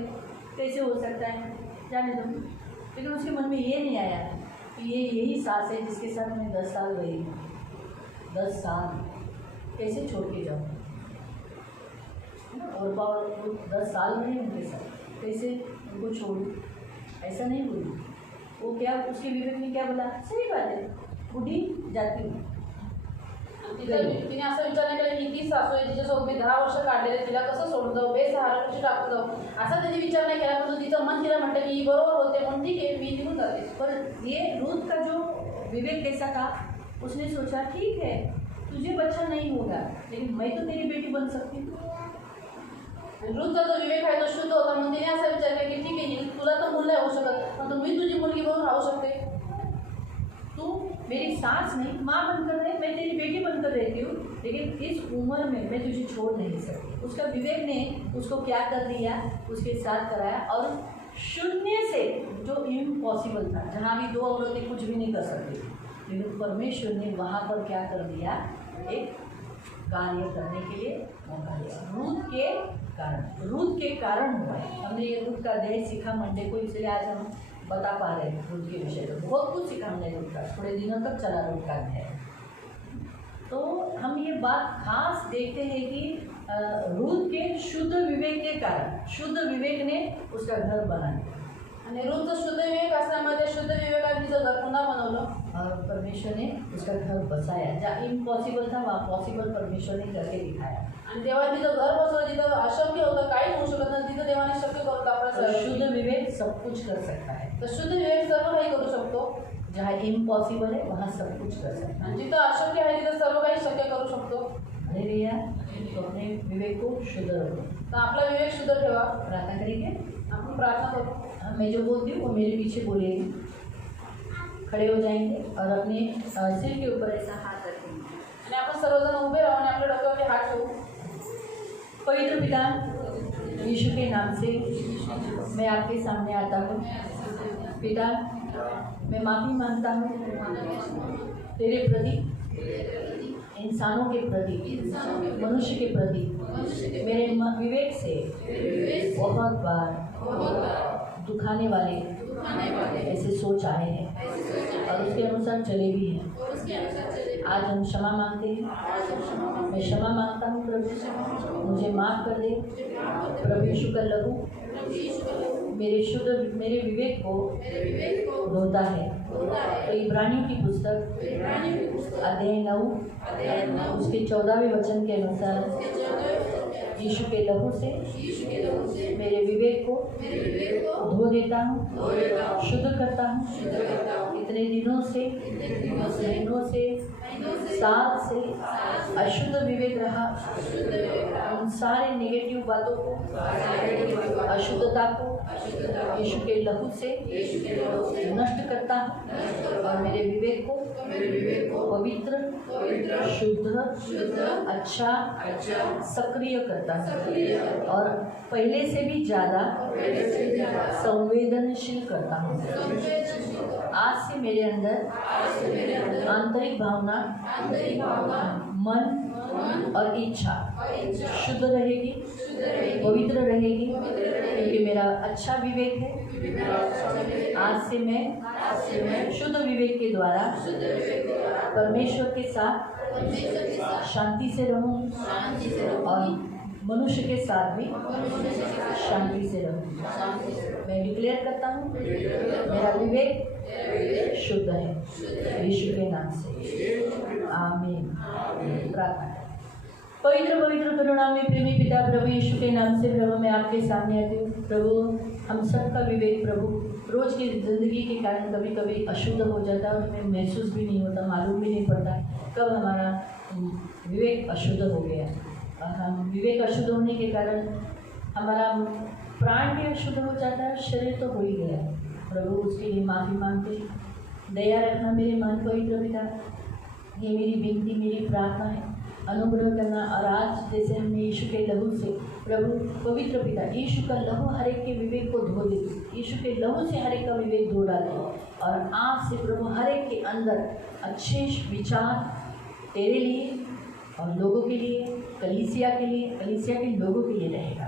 कैसे हो सकता है, जाने दो। लेकिन उसके मन में ये नहीं आया कि ये यही सास है जिसके साथ मैं 10 साल रही हूँ, 10 साल कैसे छोड़ के जाऊँ। और 10 साल रहे उनके साथ, कैसे उनको छोड़ूँ, ऐसा नहीं बोली। वो क्या, उसके विवेक ने क्या बोला, सही बात है, बूढ़ी जाती हूँ। तिने असं विचार नाही केला की ती सासू आहे तिच्यासोबत मी 10 वर्ष काढलेले, तिला कसं सोडून जाऊ, बेसहारा कशी टाकून जाऊ, असा त्यांनी विचार नाही केला। पण तिचं मन तिला म्हणतं की ही बरोबर बोलते म्हणून ठीक आहे मी निघून जाते। पर ये रूथ का जो विवेक कैसा था, उसने सोचा ठीक है तुझे बच्चा नहीं होगा लेकिन मैं तो तेरी बेटी बन सकती हूँ। रूथचा जो विवेक आहे तो शुद्ध होता म्हणून तिने असा विचार केला की ठीक आहे तुला तर मुलं होऊ शकत, पण मी तुझी मुलगी बनून राहू शकते। तू मेरी सास नहीं, माँ बनकर रहे, मैं तेरी बेटी बनकर रहती हूँ, लेकिन इस उम्र में मैं तुझे छोड़ नहीं सकती। उसका विवेक ने उसको क्या कर दिया, उसके साथ कराया और शून्य से जो इम्पॉसिबल था, जहाँ भी 2 औरतें कुछ भी नहीं कर सकती, लेकिन परमेश्वर ने वहाँ पर क्या कर दिया, एक कार्य करने के लिए मौका दिया। रूथ के कारण हुआ है। हमने ये रूथ का अध्याय सीखा मंडे को, इसलिए आज हम बता पा रहे हैं रूथ के विषय में। बहुत कुछ सीखा हमने रूथ का, थोड़े दिनों तक चला रूथ का अध्याय। तो हम ये बात खास देखते हैं कि रूथ के शुद्ध विवेक के कारण, शुद्ध विवेक ने उसका घर बनाया आणि रूथचं शुद्ध विवेक असल्यामुळे त्या शुद्ध विवेकाने तिचं घर पुन्हा बनवलं और परमेश्वर ने उसका घर बसाया। जहाँ इम्पॉसिबल था वहाँ पॉसिबल परमेश्वर ने करके दिखाया। आणि देवाने तिचं घर बसवलं, जिथं अशक्य होतं काही होऊ शकत नाही तिथं देवाने शक्य करून दाखवलं। तो शुद्ध विवेक सब कुछ कर सकता है, तर शुद्ध विवेक सर्व काही करू शकतो जहाँ इम्पॉसिबल है वहाँ सब कुछ कर सकता है। आणि जिथं अशक्य आहे तिथं सर्व काही शक्य करू शकतो। हालेलुया। तो अपने विवेक को शुद्ध रखो। तर आपला विवेक शुद्ध ठेवा। प्रार्थना करेंगे। आपण प्रार्थना करू। मैं जो बोलती हूँ वो मेरे पीछे बोलिएगा। खड़े हो जाएंगे और अपने सिर के ऊपर ऐसा हाथ रखेंगे आणि आपण सर्वजण उभे राहू आणि आपल्या डोक्यावर हात ठेवू। पवित्र पिता यीशु के नाम से मैं आपके सामने आता हूँ। पिता मैं माफ़ी मांगता हूँ तेरे प्रति, इंसानों के प्रति, मनुष्य के प्रति। मेरे विवेक से बहुत बार दुखाने वाले ऐसे सोच आए हैं और उसके अनुसार चले भी हैं। आज हम क्षमा मांगते हैं। मैं क्षमा मांगता हूँ प्रभु, मुझे माफ़ कर दे। प्रभु यीशु का लहू मेरे विवेक को धोता है। तो इब्रानियों की पुस्तक अध्याय 9 उसके 14वें वचन के अनुसार यीशु के लहू से मेरे विवेक को धो देता हूँ, शुद्ध करता हूँ। इतने दिनों से, महीनों से, साल से अशुद्ध विवेक रहा। उन सारे नेगेटिव बातों को, अशुद्धता को यीशु के लहू से नष्ट करता हूँ और मेरे विवेक को पवित्र, शुद्ध, अच्छा, सक्रिय करता हूँ और पहले से भी ज़्यादा संवेदनशील करता हूँ। आज से मेरे अंदर आंतरिक भावना, मन और इच्छा शुद्ध रहेगी, पवित्र रहेगी, क्योंकि मेरा अच्छा विवेक है। आज से मैं शुद्ध विवेक के द्वारा परमेश्वर के साथ शांति से रहूं और मनुष्य के साथ भी शांति से रहूं। मैं डिक्लेयर करता हूँ मेरा विवेक शुद्ध है, यीशु के नाम से आमीन। प्रार्थना। पवित्र पवित्र करुणा में प्रेमी पिता प्रभु यीशु के नाम से प्रभु मैं आपके सामने आती हूँ। प्रभु हम सबका विवेक प्रभु रोज की ज़िंदगी के कारण कभी कभी अशुद्ध हो जाता है और हमें महसूस भी नहीं होता, मालूम भी नहीं पड़ता कब हमारा विवेक अशुद्ध हो गया। और हम विवेक अशुद्ध होने के कारण हमारा प्राण भी अशुद्ध हो जाता है, शरीर तो हो ही गया। प्रभु उसके लिए माफ़ी मांगते, दया रखना मेरे मन पवित्र पिता। ये मेरी विनती, मेरी प्रार्थना है, अनुग्रह करना। और आज जैसे हमने यीशु के लहू से प्रभु पवित्र पिता, यीशु का लहू हर एक के विवेक को धो दे, यीशु के लहू से हर एक का विवेक धो डाले। और आज से प्रभु हर एक के अंदर अच्छे विचार तेरे लिए और लोगों के लिए, कलीसिया के लोगों के लिए रहेगा।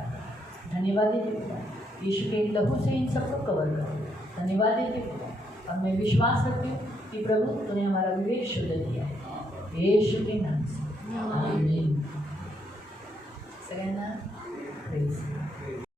धन्यवाद देते पिता, यीशु के लहू से इन सबको कवर करो। धन्यवाद देते पिता, और मैं विश्वास रखती हूँ कि प्रभु तूने हमारा विवेक शुद्ध दिया है, यीशु के नाम से आमीन। सगळ्यांना प्रेज।